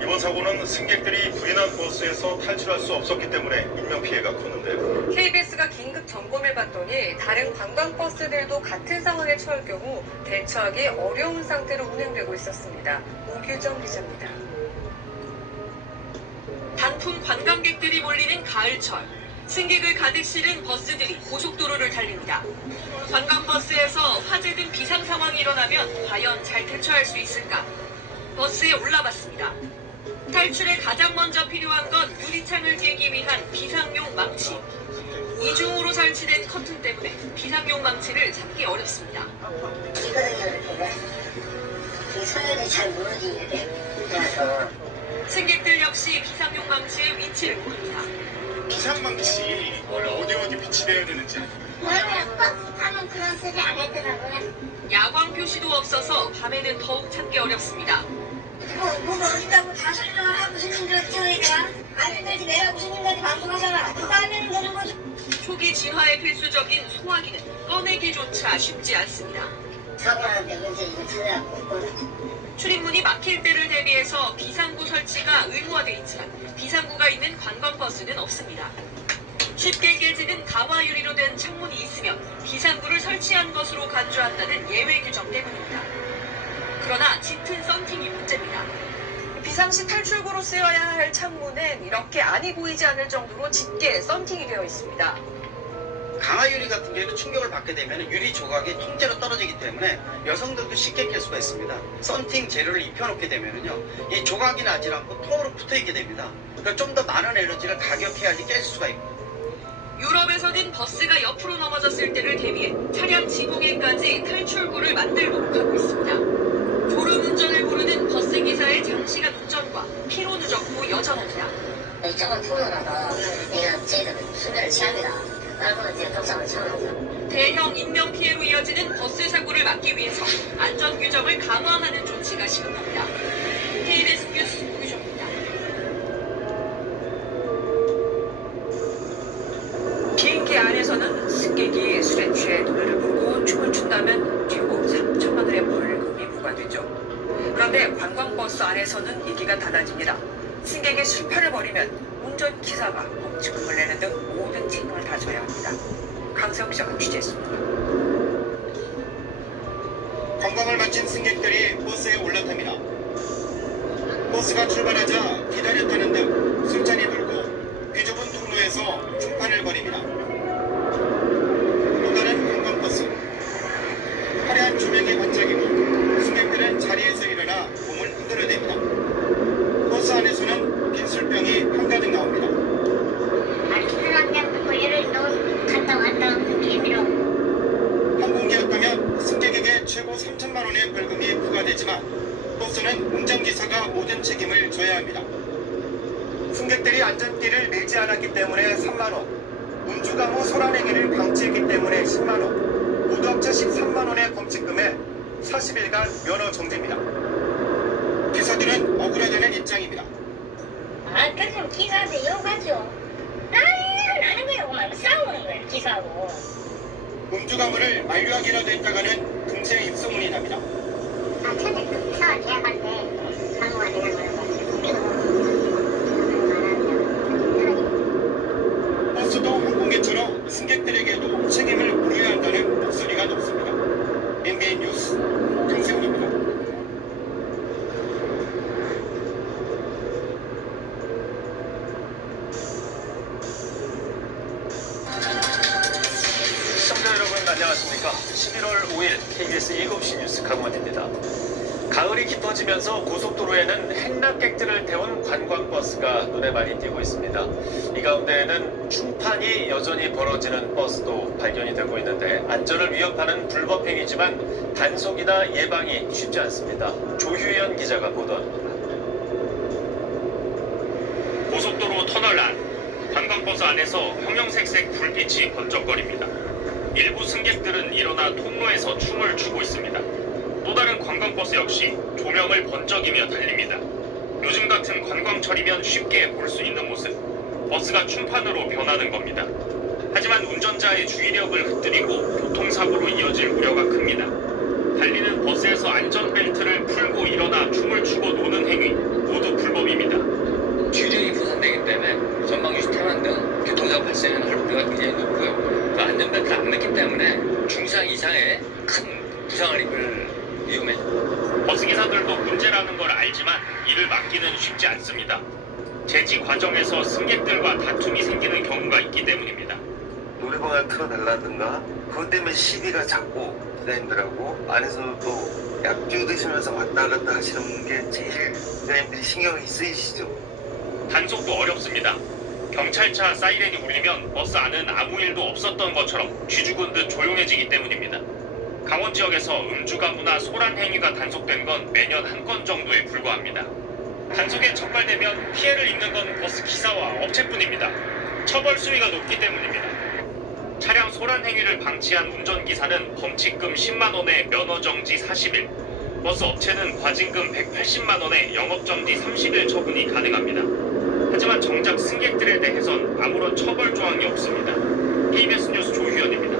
이번 사고는 승객들이 부인한 버스에서 탈출할 수 없었기 때문에 인명피해가 컸는데요. KBS가 긴급 점검을 봤더니 다른 관광버스들도 같은 상황에 처할 경우 대처하기 어려운 상태로 운행되고 있었습니다. 오규정 기자입니다. 단풍 관광객들이 몰리는 가을철. 승객을 가득 실은 버스들이 고속도로를 달립니다. 관광버스에서 화재 등 비상 상황이 일어나면 과연 잘 대처할 수 있을까? 버스에 올라봤습니다. 탈출에 가장 먼저 필요한 건 유리창을 깨기 위한 비상용 망치. 이중으로 설치된 커튼 때문에 비상용 망치를 찾기 어렵습니다. 소연이 잘 무너지는데 그래서 승객들 역시 비상용 망치의 위치를 모릅니다. 비상망치 원래 어디 비치되어야 되는지. 원래 버스 타면 그런 소리 안 했더라고요. 야광 표시도 없어서 밤에는 더욱 찾기 어렵습니다. 뭐가 어딨다고 다 설명을 하고 손님들 뛰어야 아직까지 내가 손님들한테 방송하잖아. 그거 하면 되는 거죠. 초기 진화에 필수적인 소화기는 꺼내기조차 쉽지 않습니다. 사고하는데 문제 이거 찾아갖고 출입문이 막힐 때를 대비해서 비상구 설치가 의무화돼 있지만 비상구가 있는 관광버스는 없습니다. 쉽게 깨지는 가와 유리로 된 창문이 있으면 비상구를 설치한 것으로 간주한다는 예외 규정 때문입니다. 그러나 짙은 썬팅이 문제입니다. 비상시 탈출구로 쓰여야 할 창문은 이렇게 안이 보이지 않을 정도로 짙게 썬팅이 되어 있습니다. 강화 유리 같은 경우에는 충격을 받게 되면 유리 조각이 통째로 떨어지기 때문에 여성들도 쉽게 깰 수가 있습니다. 썬팅 재료를 입혀놓게 되면요, 이 조각이 나지 않고 통으로 붙어있게 됩니다. 그러니까 좀 더 많은 에너지를 가격해야지 깰 수가 있고. 유럽에서는 버스가 옆으로 넘어졌을 때를 대비해 차량 지붕에까지 탈출구를 만들도록 하고 있습니다. 졸음운전을 부르는 버스 기사의 장시간 운전과 피로 누적도 여전합니다. 이쪽은 통로라서 내가 저희들 수면을 취합니다. 그리고 이제 독상을 참아서. 대형 인명 피해로 이어지는 버스 사고를 막기 위해서 안전 규정을 강화하는 조치가 시급합니다. KBS 뉴스 오유정입니다. 비행기 안에서는 승객이 술에 취해 노래를 부르고 춤을 춘다면 최고 3천만 원의 벌금이 부과되죠. 그런데 관광버스 안에서는 얘기가 달라집니다. 승객이 술판을 벌이면 운전기사가 범칙금을 내는 등 모든 책임을 다 져야 합니다. 강세영 기자가 취재했습니다. 관광을 마친 승객들이 버스에 올라탑니다. 버스가 출발하자 기다렸다는 등 술잔이 돌고 비좁은 통로에서 춤판을 벌입니다. 또 다른 관광버스. 화려한 조명이 반짝이고 승객들은 자리에서 일어나 몸을 흔들어댑니다. 버스 안에서는 빈술병이 한가득 나옵니다. 술한잔 듣고 예를 또 갔다 왔다 비밀로. 항공기였다면 승객에게 최고 3천만 원의 벌금이 부과되지만 버스는 운전기사가 모든 책임을 져야 합니다. 승객들이 안전띠를 매지 않았기 때문에 3만 원, 운주감 후 소란행위를 방치했기 때문에 10만 원, 모두 합쳐 13만 원의 범칙금에 40일간 면허 정지입니다. 기사들은 억울하다는 입장입니다. 아, 그럼 기사한테 욕하죠. 나는 거예요. 막 싸우는 거예요, 기사하고. 음주가무를 만류하기라도 했다가는 금세 입소문이 납니다. 아, 처음에 그 기사와 계약할 때 상호가 되는 거예요. 버스도 항공기처럼 승객들에게도 책임을 물어야 한다는 목소리가 높습니다. MBN 뉴스 강세훈입니다. 시청자 여러분 안녕하십니까. 11월 5일 KBS 7시 뉴스 강원입니다. 가을이 깊어지면서 고속도로에는 행락객들을 태운 관광버스가 눈에 많이 띄고 있습니다. 이 가운데에는 춤판이 여전히 벌어지는 버스도 발견이 되고 있는데 안전을 위협하는 불법행위지만 단속이나 예방이 쉽지 않습니다. 조휴연 기자가 보도합니다. 고속도로 터널 안 관광버스 안에서 형형색색 불빛이 번쩍거립니다. 일부 승객들은 일어나 통로에서 춤을 추고 있습니다. 또 다른 관광버스 역시 조명을 번쩍이며 달립니다. 요즘 같은 관광철이면 쉽게 볼 수 있는 모습, 버스가 춤판으로 변하는 겁니다. 하지만 운전자의 주의력을 흩뜨리고 교통사고로 이어질 우려가 큽니다. 달리는 버스에서 안전벨트를 풀고 일어나 춤을 추고 노는 행위 모두 불법입니다. 주력이 부산되기 때문에 전방위 태만 등 교통사고 발생하는 확률가 굉장히 높고요. 그 안전벨트를 안 맸기 때문에 중상 이상의 큰 부상을 입을 위험해요. 버스기사들도 문제라는 걸 알지만 이를 막기는 쉽지 않습니다. 제지 과정에서 승객들과 다툼이 생기는 경우가 있기 때문입니다. 노래방을 틀어달라든가 그것 때문에 시비가 자꾸 기사님들하고 안에서도 또 약주 드시면서 왔다 갔다 하시는 게 제일 기사님들이 신경이 쓰이시죠. 단속도 어렵습니다. 경찰차 사이렌이 울리면 버스 안은 아무 일도 없었던 것처럼 쥐죽은 듯 조용해지기 때문입니다. 강원 지역에서 음주가무나 소란 행위가 단속된 건 매년 한 건 정도에 불과합니다. 단속에 적발되면 피해를 입는 건 버스 기사와 업체뿐입니다. 처벌 수위가 높기 때문입니다. 차량 소란 행위를 방치한 운전기사는 범칙금 10만 원에 면허 정지 40일, 버스 업체는 과징금 180만 원에 영업정지 30일 처분이 가능합니다. 하지만 정작 승객들에 대해선 아무런 처벌 조항이 없습니다. KBS 뉴스 조휴연입니다.